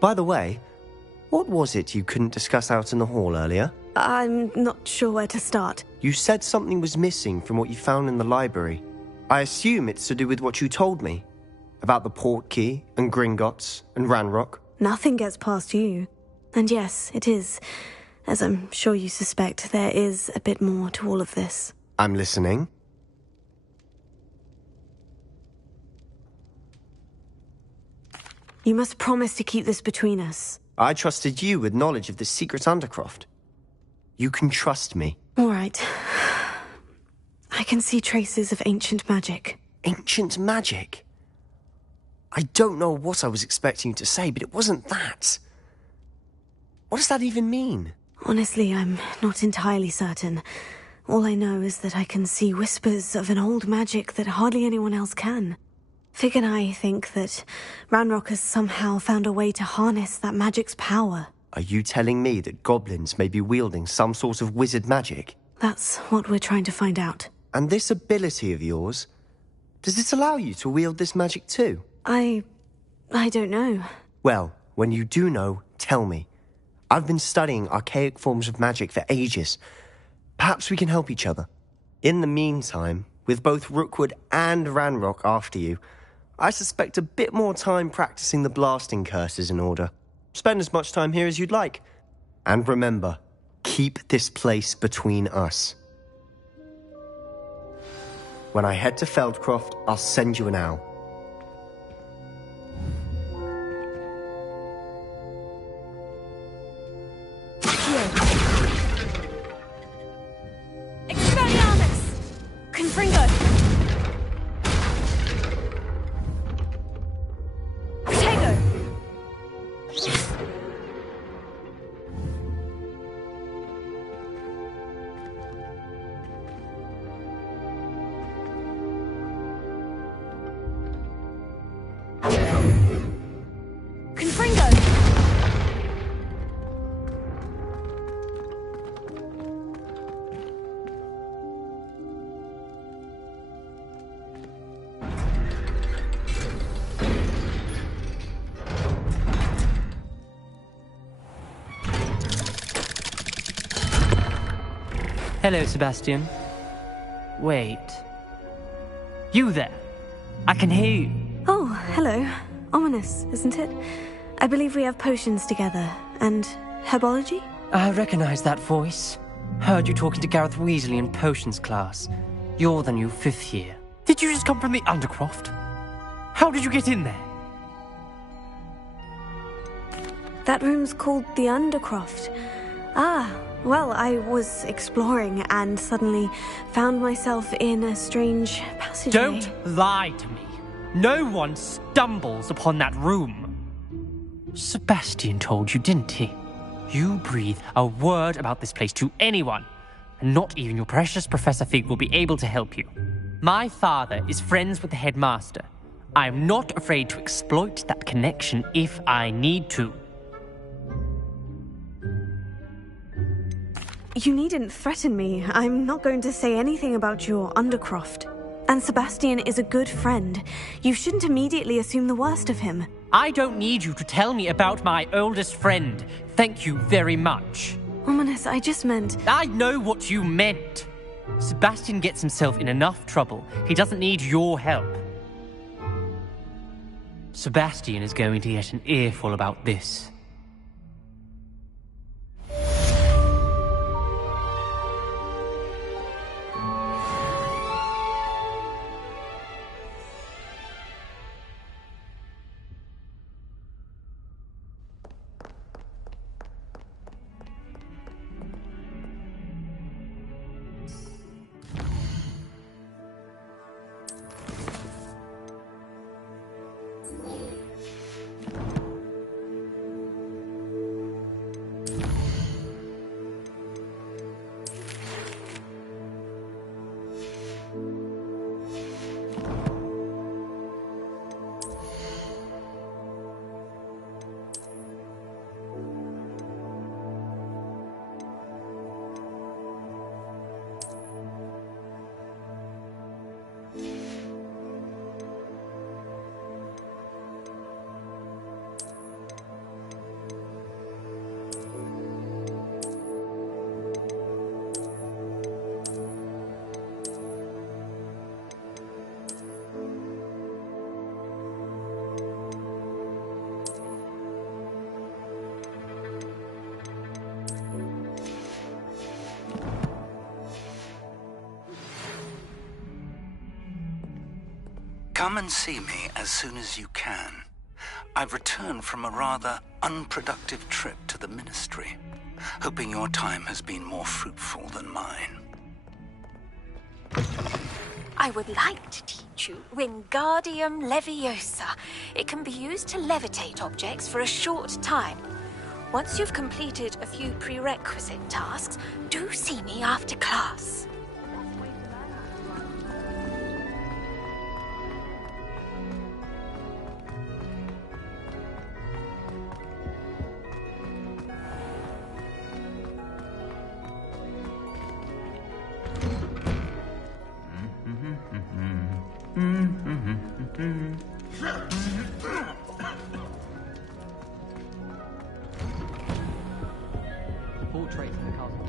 By the way, what was it you couldn't discuss out in the hall earlier? I'm not sure where to start. You said something was missing from what you found in the library. I assume it's to do with what you told me. About the Portkey, and Gringotts, and Ranrock. Nothing gets past you. And yes, it is. As I'm sure you suspect, there is a bit more to all of this. I'm listening. You must promise to keep this between us. I trusted you with knowledge of the secret Undercroft. You can trust me. All right. I can see traces of ancient magic. Ancient magic? I don't know what I was expecting you to say, but it wasn't that. What does that even mean? Honestly, I'm not entirely certain. All I know is that I can see whispers of an old magic that hardly anyone else can. Fig and I think that Ranrock has somehow found a way to harness that magic's power. Are you telling me that goblins may be wielding some sort of wizard magic? That's what we're trying to find out. And this ability of yours, does it allow you to wield this magic too? I don't know. Well, when you do know, tell me. I've been studying archaic forms of magic for ages. Perhaps we can help each other. In the meantime, with both Rookwood and Ranrock after you, I suspect a bit more time practicing the blasting curse is in order. Spend as much time here as you'd like. And remember, keep this place between us. When I head to Feldcroft, I'll send you an owl. Expelliarmus! Confringo! Protego! Confringo! Hello, Sebastian. Wait. You there? I can hear you. Oh, hello. Ominous, isn't it? I believe we have potions together. And herbology? I recognize that voice. Heard you talking to Gareth Weasley in potions class. You're the new 5th year. Did you just come from the Undercroft? How did you get in there? That room's called the Undercroft. Ah, well, I was exploring and suddenly found myself in a strange passageway. Don't lie to me. No one stumbles upon that room. Sebastian told you, didn't he? You breathe a word about this place to anyone, and not even your precious Professor Fig will be able to help you. My father is friends with the headmaster. I'm not afraid to exploit that connection if I need to. You needn't threaten me. I'm not going to say anything about your Undercroft. And Sebastian is a good friend. You shouldn't immediately assume the worst of him. I don't need you to tell me about my oldest friend. Thank you very much. Ominous, I just meant... I know what you meant. Sebastian gets himself in enough trouble. He doesn't need your help. Sebastian is going to get an earful about this. Come and see me as soon as you can. I've returned from a rather unproductive trip to the Ministry, hoping your time has been more fruitful than mine. I would like to teach you Wingardium Leviosa. It can be used to levitate objects for a short time. Once you've completed a few prerequisite tasks, do see me after class. Portrait from the castle.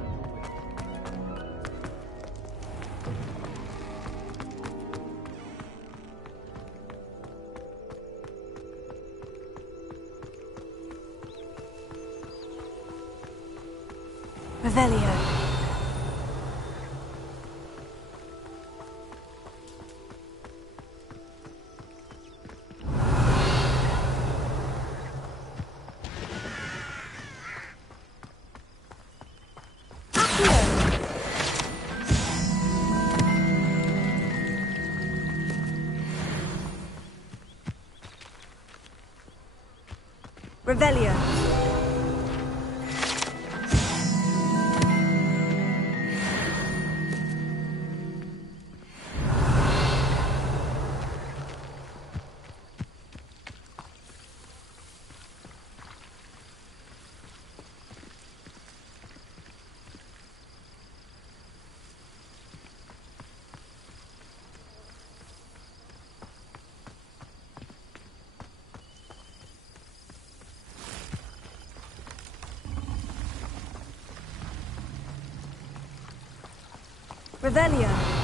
Revelio. Revelio. Revelio.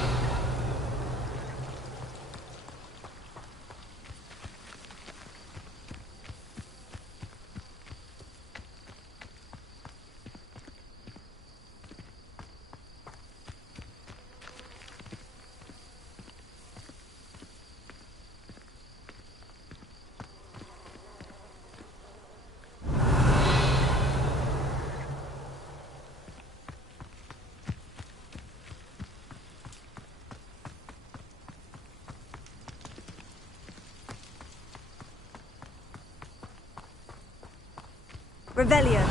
Revelio.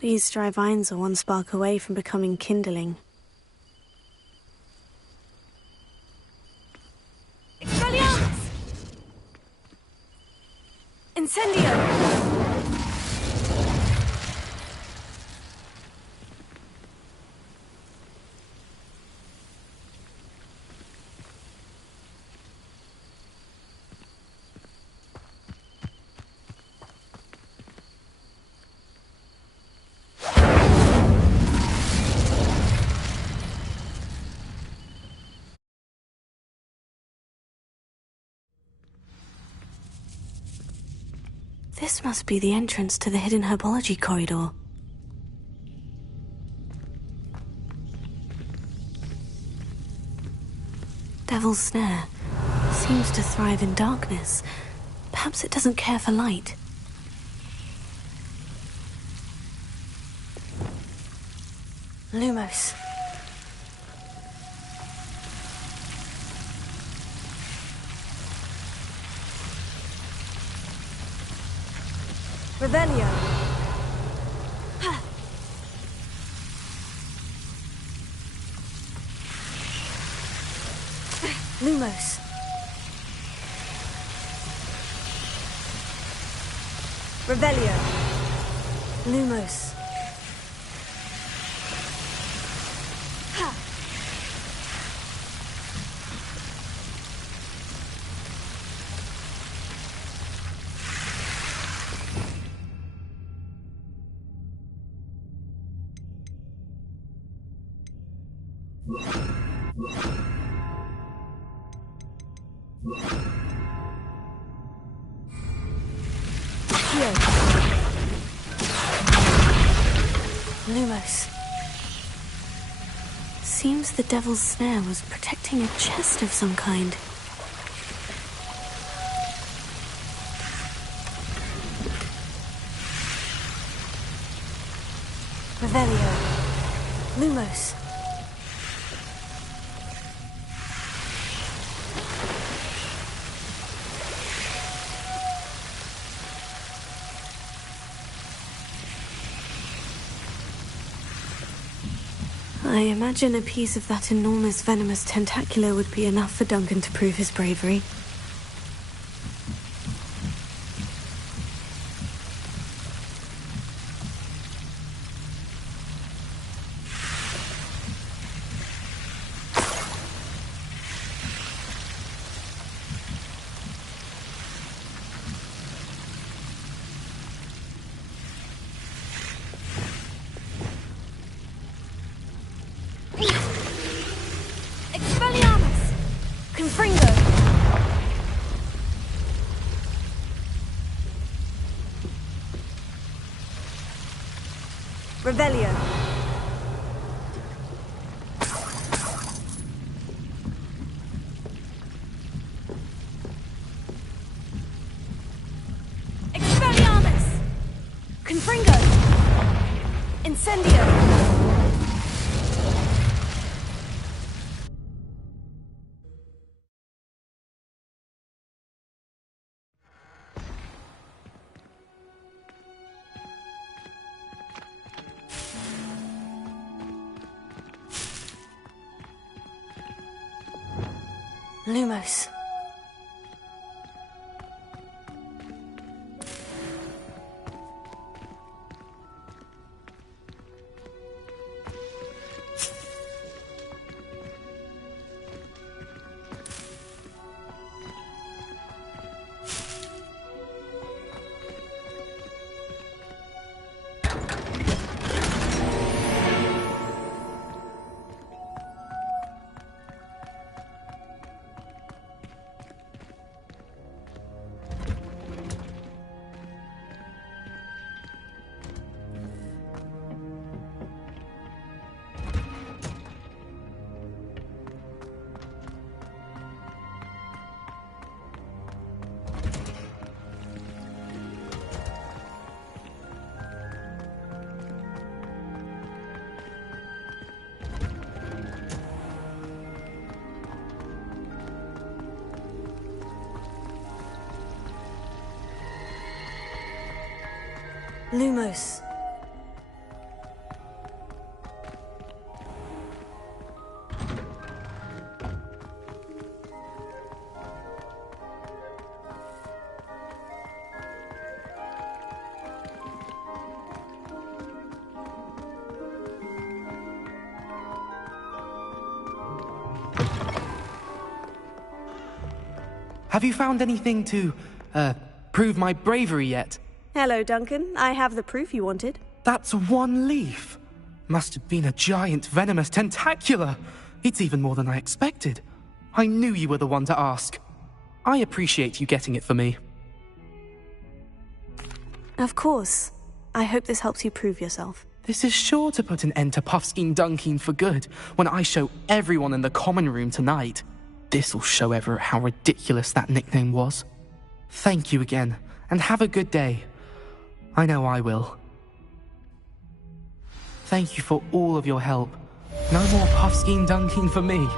These dry vines are one spark away from becoming kindling. Expelliarmus! Incendio! This must be the entrance to the hidden herbology corridor. Devil's Snare seems to thrive in darkness. Perhaps it doesn't care for light. Lumos. Revelio. Lumos. Revelio. Lumos. Lumos. Seems the Devil's Snare was protecting a chest of some kind. Revelio. Lumos. I imagine a piece of that enormous venomous tentacular would be enough for Duncan to prove his bravery. Revelio. Expelliarmus! Confringo! Incendio! Lumos. Lumos. Have you found anything to, prove my bravery yet? Hello, Duncan. I have the proof you wanted. That's one leaf. Must have been a giant venomous tentacula. It's even more than I expected. I knew you were the one to ask. I appreciate you getting it for me. Of course. I hope this helps you prove yourself. This is sure to put an end to Puffskein Dunkeen for good when I show everyone in the common room tonight. This'll show Everett how ridiculous that nickname was. Thank you again, and have a good day. I know I will. Thank you for all of your help. No more Puffskein Dunkeen for me.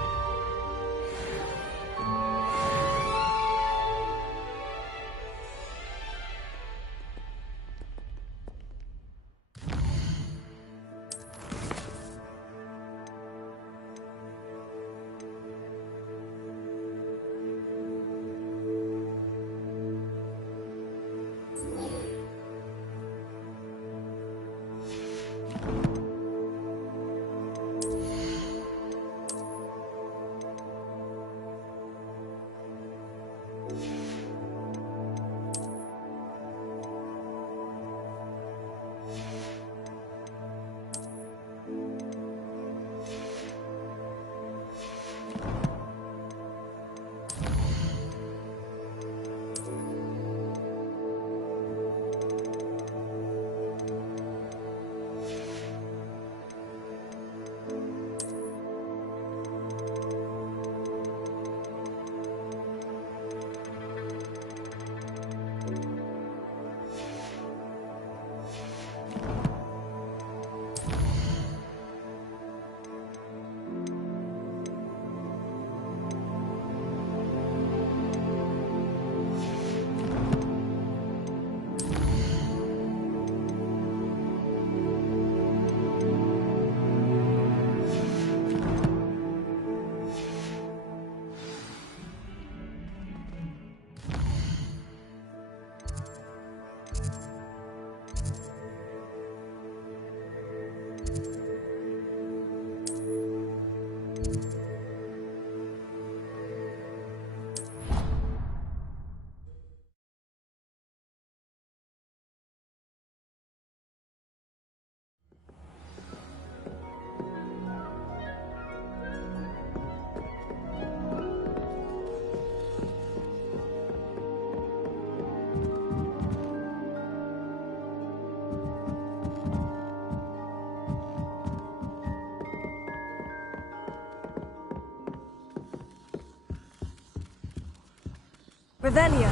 Revelio.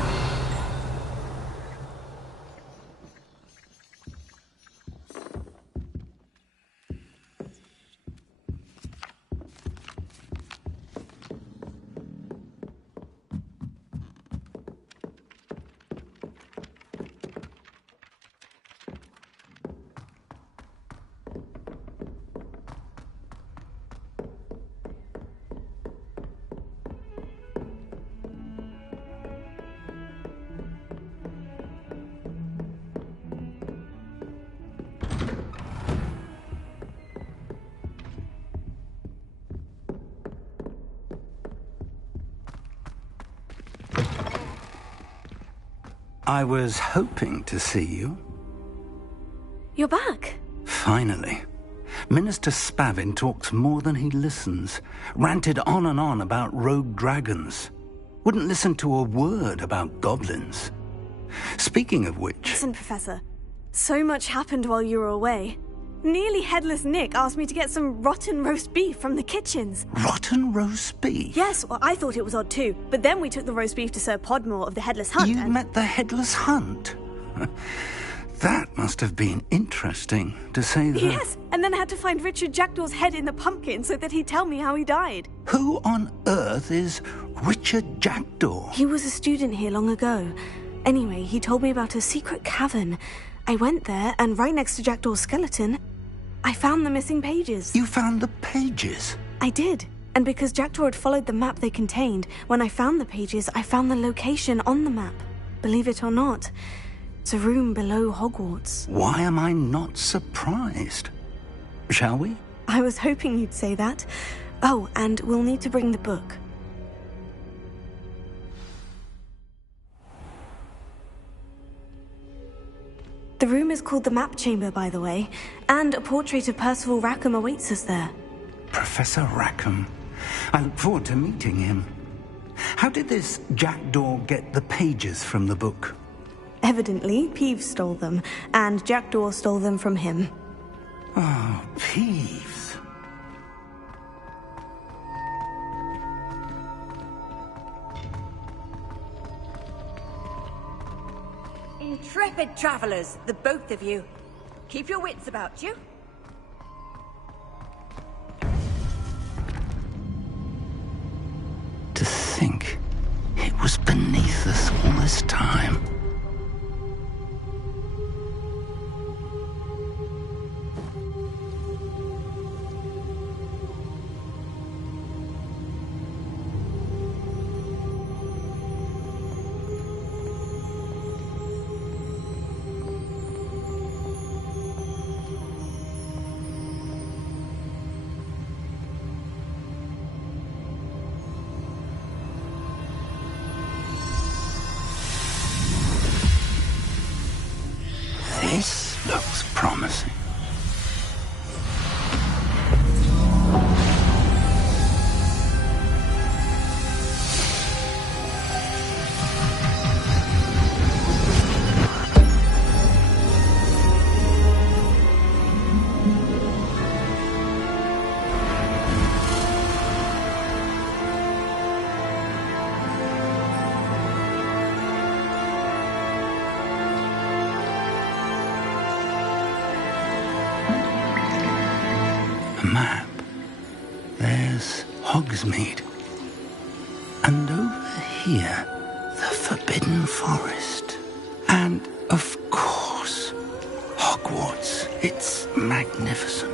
I was hoping to see you. You're back. Finally. Minister Spavin talks more than he listens. Ranted on and on about rogue dragons. Wouldn't listen to a word about goblins. Speaking of which... Listen, Professor. So much happened while you were away. Nearly Headless Nick asked me to get some rotten roast beef from the kitchens. Rotten roast beef? Yes, well, I thought it was odd too. But then we took the roast beef to Sir Podmore of the Headless Hunt. You met the Headless Hunt? That must have been interesting, to say the... Yes, and then I had to find Richard Jackdaw's head in the pumpkin so that he'd tell me how he died. Who on earth is Richard Jackdaw? He was a student here long ago. Anyway, he told me about a secret cavern I went there, and right next to Jackdaw's skeleton, I found the missing pages. You found the pages? I did. And because Jackdaw had followed the map they contained, when I found the pages, I found the location on the map. Believe it or not, it's a room below Hogwarts. Why am I not surprised? Shall we? I was hoping you'd say that. Oh, and we'll need to bring the book. The room is called the Map Chamber, by the way, and a portrait of Percival Rackham awaits us there. Professor Rackham. I look forward to meeting him. How did this Jackdaw get the pages from the book? Evidently, Peeves stole them, and Jackdaw stole them from him. Oh, Peeves. Intrepid travelers, the both of you. Keep your wits about you. To think it was beneath us all this time. This looks promising. A map. There's Hogsmeade. And over here, the Forbidden Forest. And, of course, Hogwarts. It's magnificent.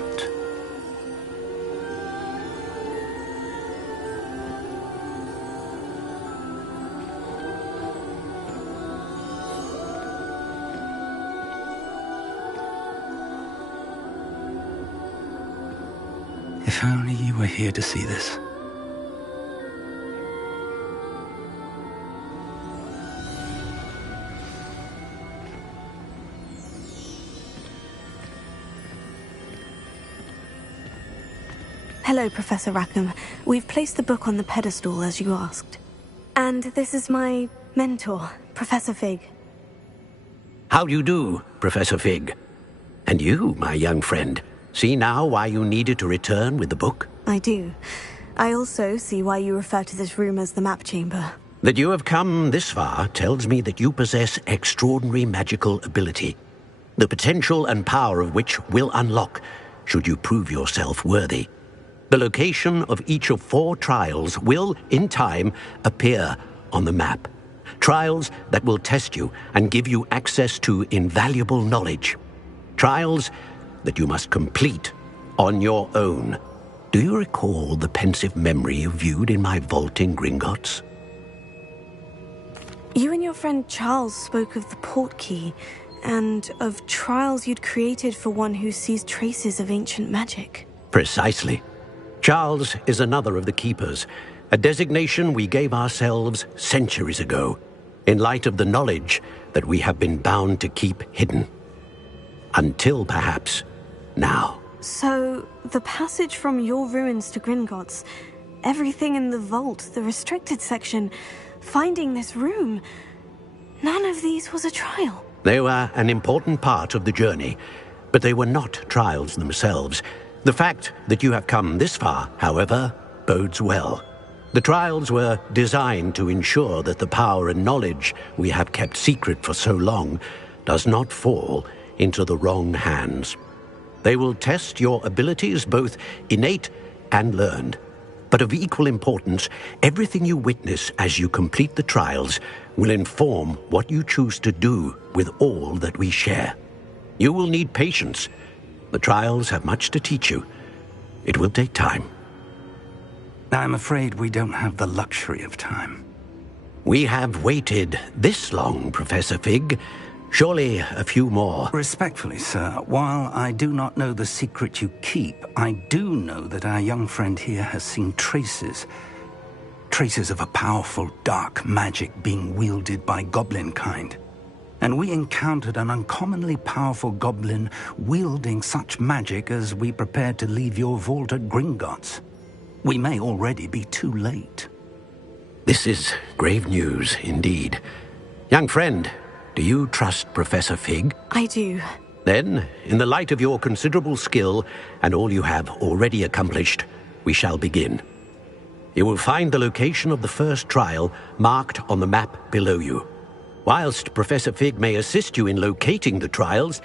If only you were here to see this. Hello, Professor Rackham. We've placed the book on the pedestal, as you asked. And this is my mentor, Professor Fig. How do you do, Professor Fig? And you, my young friend, see now why you needed to return with the book? I do. I also see why you refer to this room as the Map Chamber. That you have come this far tells me that you possess extraordinary magical ability, the potential and power of which will unlock should you prove yourself worthy. The location of each of 4 trials will, in time, appear on the map. Trials that will test you and give you access to invaluable knowledge. Trials that you must complete on your own. Do you recall the pensive memory you viewed in my vault in Gringotts? You and your friend Charles spoke of the portkey, and of trials you'd created for one who sees traces of ancient magic. Precisely. Charles is another of the Keepers, a designation we gave ourselves centuries ago, in light of the knowledge that we have been bound to keep hidden. Until, perhaps, now. So, the passage from your ruins to Gringotts, everything in the vault, the restricted section, finding this room, none of these was a trial. They were an important part of the journey, but they were not trials themselves. The fact that you have come this far, however, bodes well. The trials were designed to ensure that the power and knowledge we have kept secret for so long does not fall into the wrong hands. They will test your abilities, both innate and learned. But of equal importance, everything you witness as you complete the trials will inform what you choose to do with all that we share. You will need patience. The trials have much to teach you. It will take time. I'm afraid we don't have the luxury of time. We have waited this long, Professor Fig. Surely a few more. Respectfully, sir, while I do not know the secret you keep, I do know that our young friend here has seen traces of a powerful dark magic being wielded by goblin kind. And we encountered an uncommonly powerful goblin wielding such magic as we prepared to leave your vault at Gringotts. We may already be too late. This is grave news indeed. Young friend, do you trust Professor Fig? I do. Then, in the light of your considerable skill and all you have already accomplished, we shall begin. You will find the location of the first trial marked on the map below you. Whilst Professor Fig may assist you in locating the trials,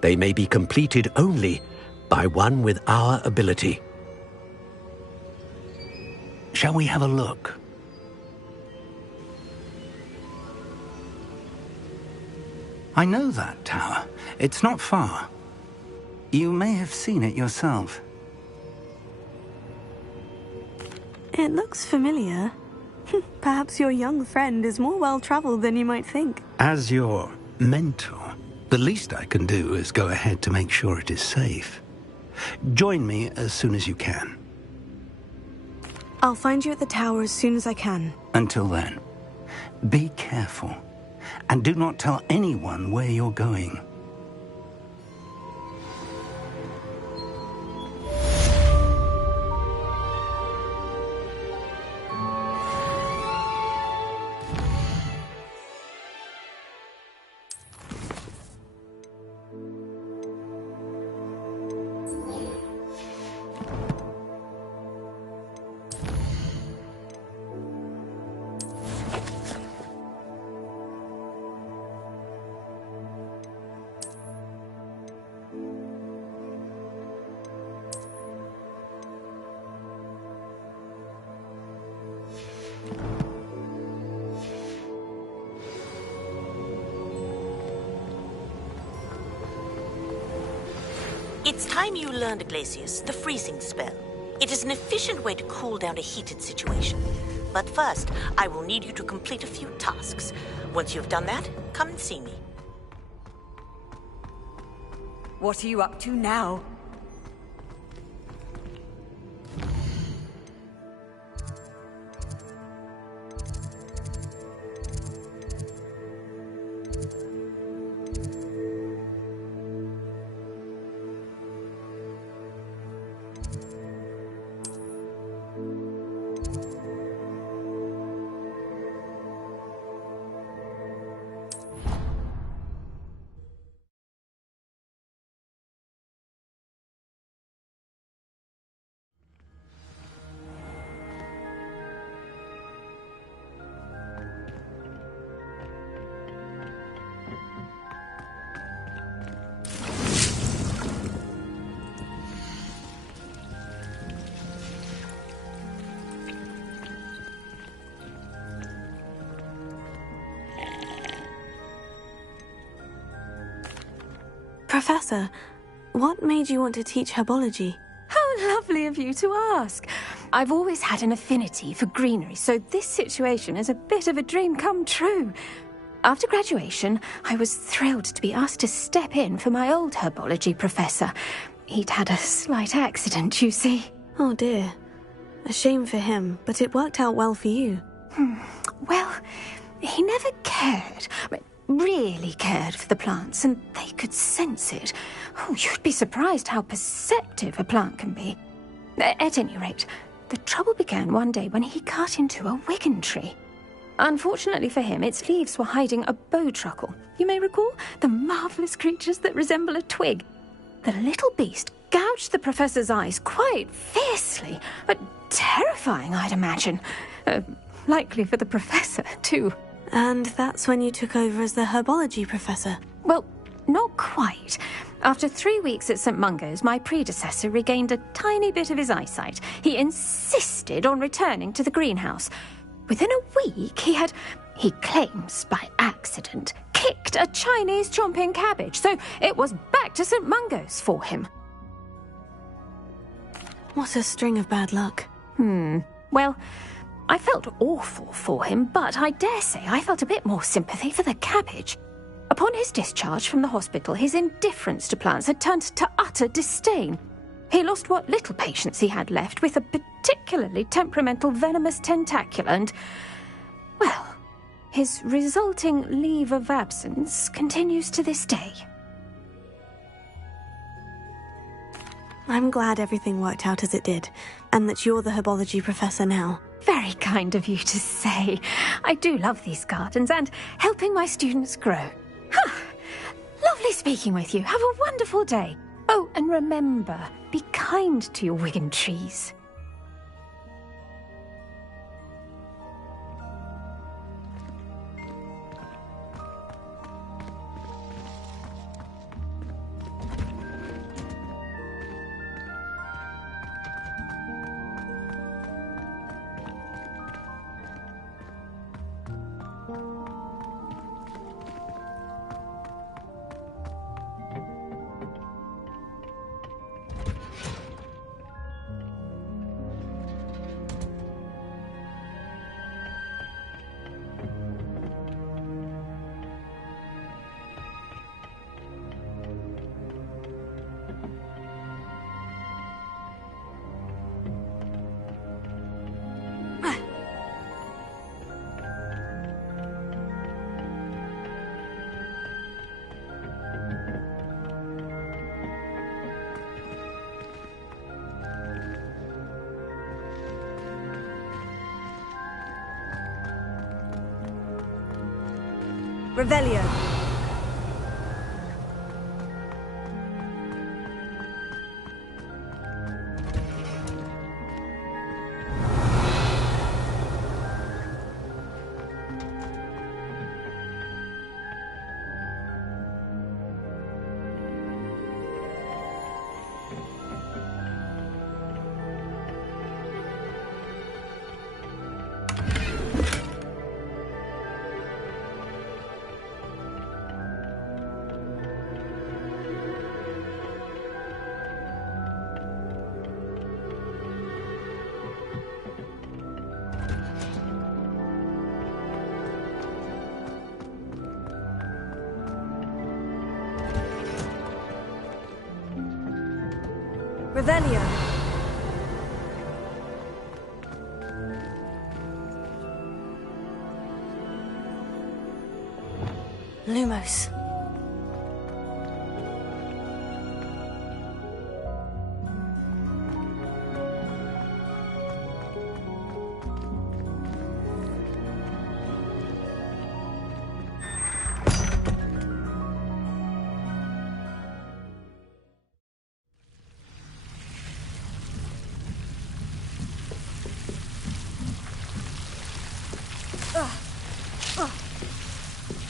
they may be completed only by one with our ability. Shall we have a look? I know that tower. It's not far. You may have seen it yourself. It looks familiar. Perhaps your young friend is more well-traveled than you might think. As your mentor, the least I can do is go ahead to make sure it is safe. Join me as soon as you can. I'll find you at the tower as soon as I can. Until then, be careful. And do not tell anyone where you're going. It's time you learned, Glacius, the freezing spell. It is an efficient way to cool down a heated situation. But first, I will need you to complete a few tasks. Once you've done that, come and see me. What are you up to now? Professor, what made you want to teach herbology? How lovely of you to ask. I've always had an affinity for greenery, so this situation is a bit of a dream come true. After graduation, I was thrilled to be asked to step in for my old herbology professor. He'd had a slight accident, you see. Oh dear. A shame for him, but it worked out well for you. Well, he never really cared for the plants, and they could sense it. Oh, you'd be surprised how perceptive a plant can be. At any rate, the trouble began one day when he cut into a wigan tree. Unfortunately for him, its leaves were hiding a bowtruckle. You may recall the marvellous creatures that resemble a twig. The little beast gouged the professor's eyes quite fiercely. Terrifying, I'd imagine. Likely for the professor, too. And that's when you took over as the herbology professor? Well, not quite. After 3 weeks at St. Mungo's, my predecessor regained a tiny bit of his eyesight. He insisted on returning to the greenhouse. Within a week, he claims by accident, kicked picked a Chinese chomping cabbage, so it was back to St. Mungo's for him. What a string of bad luck. Well, I felt awful for him, but I dare say I felt a bit more sympathy for the cabbage. Upon his discharge from the hospital, his indifference to plants had turned to utter disdain. He lost what little patience he had left with a particularly temperamental venomous tentacula and, well, his resulting leave of absence continues to this day. I'm glad everything worked out as it did, and that you're the herbology professor now. Very kind of you to say. I do love these gardens and helping my students grow. Lovely speaking with you. Have a wonderful day. Oh, and remember, be kind to your Wigan trees. Revelio. Revelio. Lumos.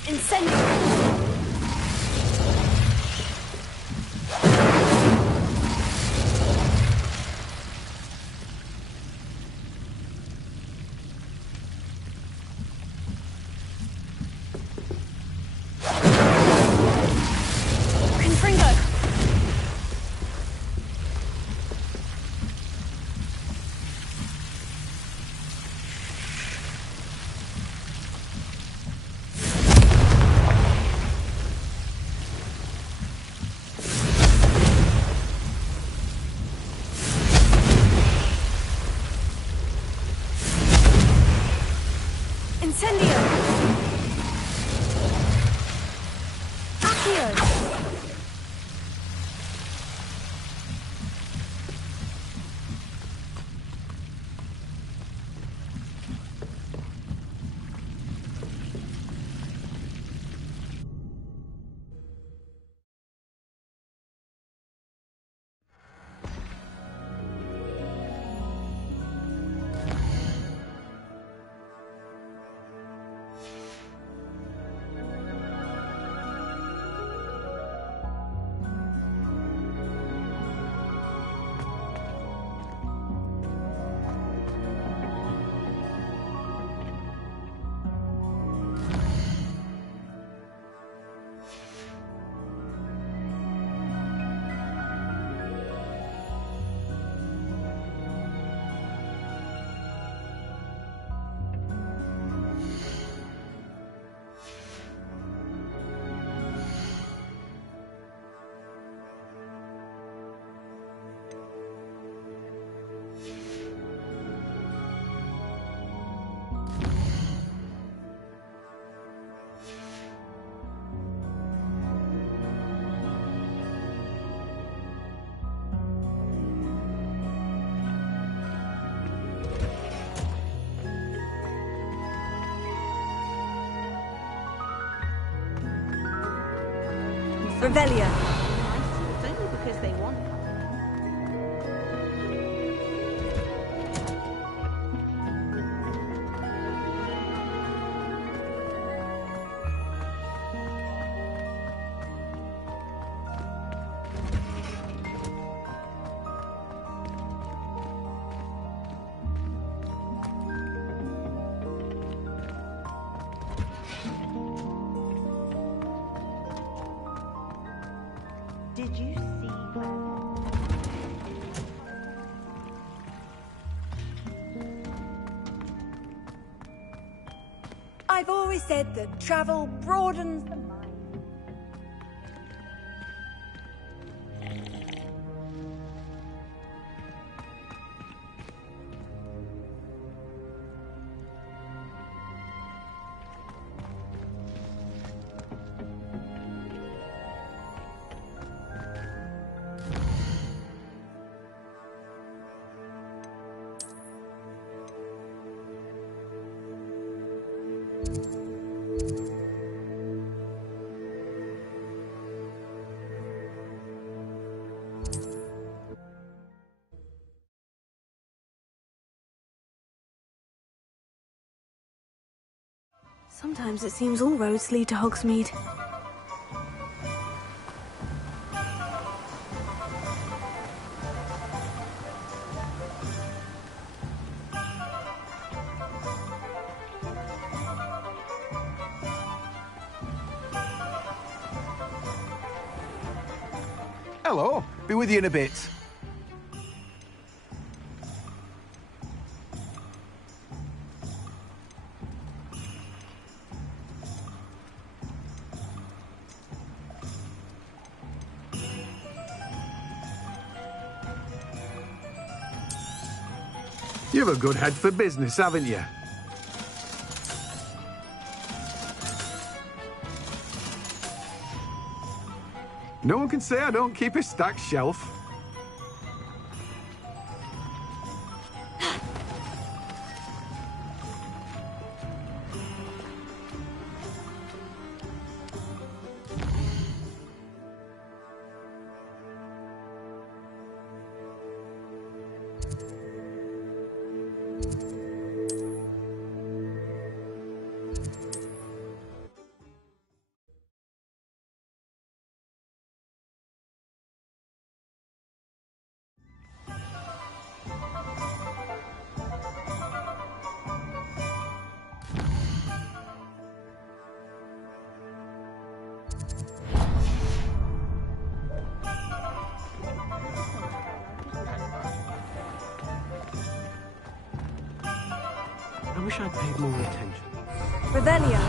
Incendio! Revelia. It's only because they want help. Did you see I've always said that travel broadens the mind. Sometimes it seems all roads lead to Hogsmeade. Hello. Be with you in a bit. You've a good head for business, haven't you? No one can say I don't keep a stacked shelf. I wish I'd paid more attention. Revelia.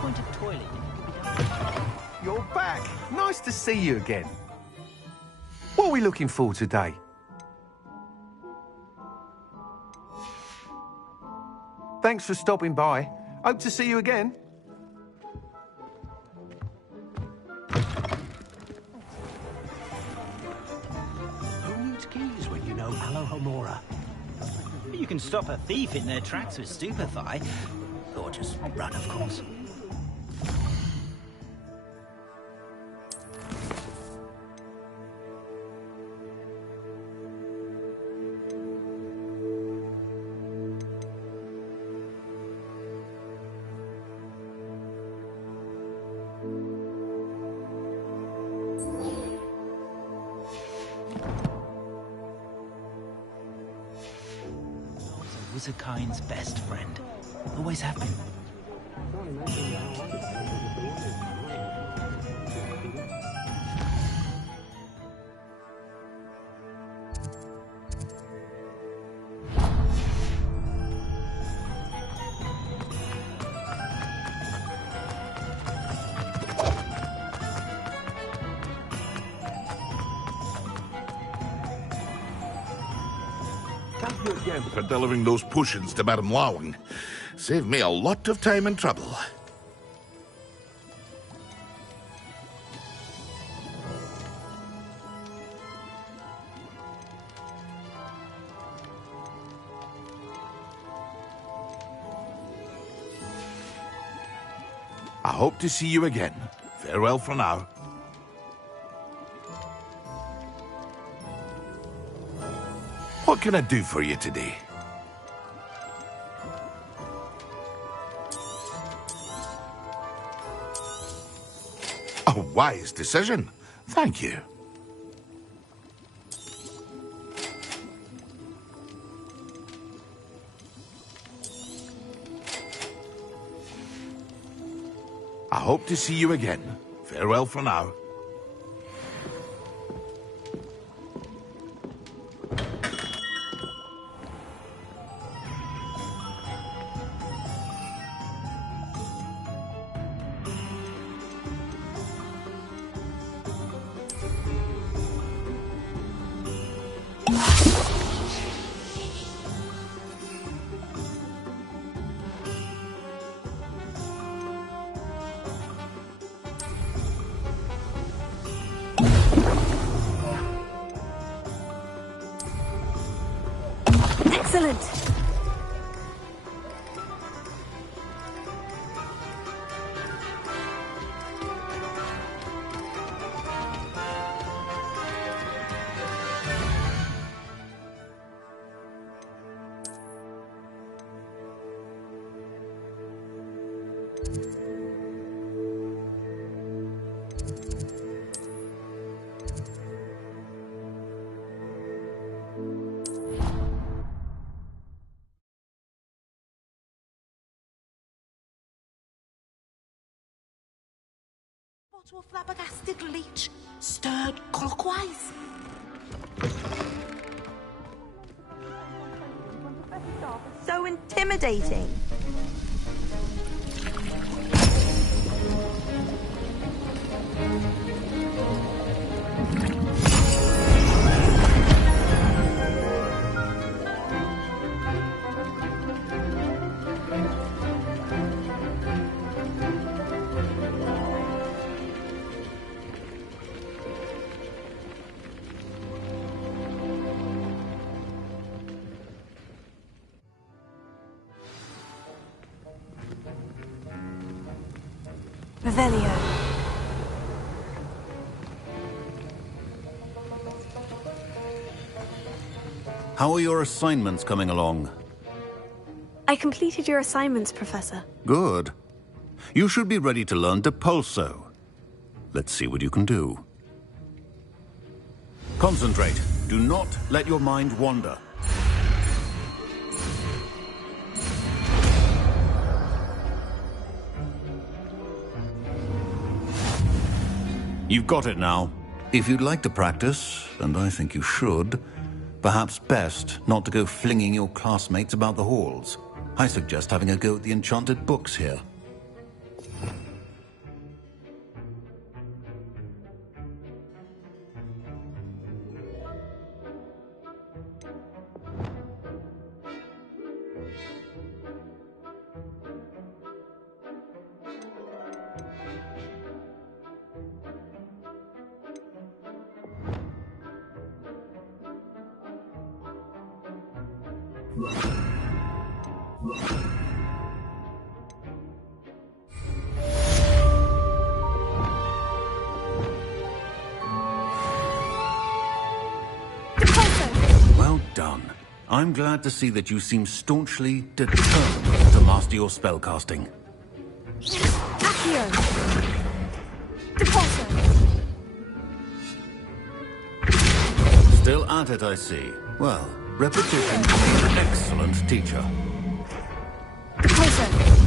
Point of toilet. You're back. Nice to see you again. What are we looking for today? Thanks for stopping by. Hope to see you again. Who needs keys when you know Alohomora? You can stop a thief in their tracks with stupefy. Or just run, of course. Wizardkind's best friend. Always have been. Thank you again for delivering those potions to Madame Lawing. Saved me a lot of time and trouble. I hope to see you again. Farewell for now. What can I do for you today? A wise decision. Thank you. I hope to see you again. Farewell for now. Excellent! To a flabbergasted leech, stirred clockwise. So intimidating. Revelio. How are your assignments coming along? I completed your assignments, Professor. Good. You should be ready to learn Depulso. Let's see what you can do. Concentrate. Do not let your mind wander. You've got it now. If you'd like to practice, and I think you should, perhaps best not to go flinging your classmates about the halls. I suggest having a go at the enchanted books here. Well done. I'm glad to see that you seem staunchly determined to master your spellcasting. Accio! Depulso! Still at it, I see. Well, repetition is an excellent teacher. Depulso!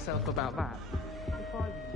yourself about that. If I...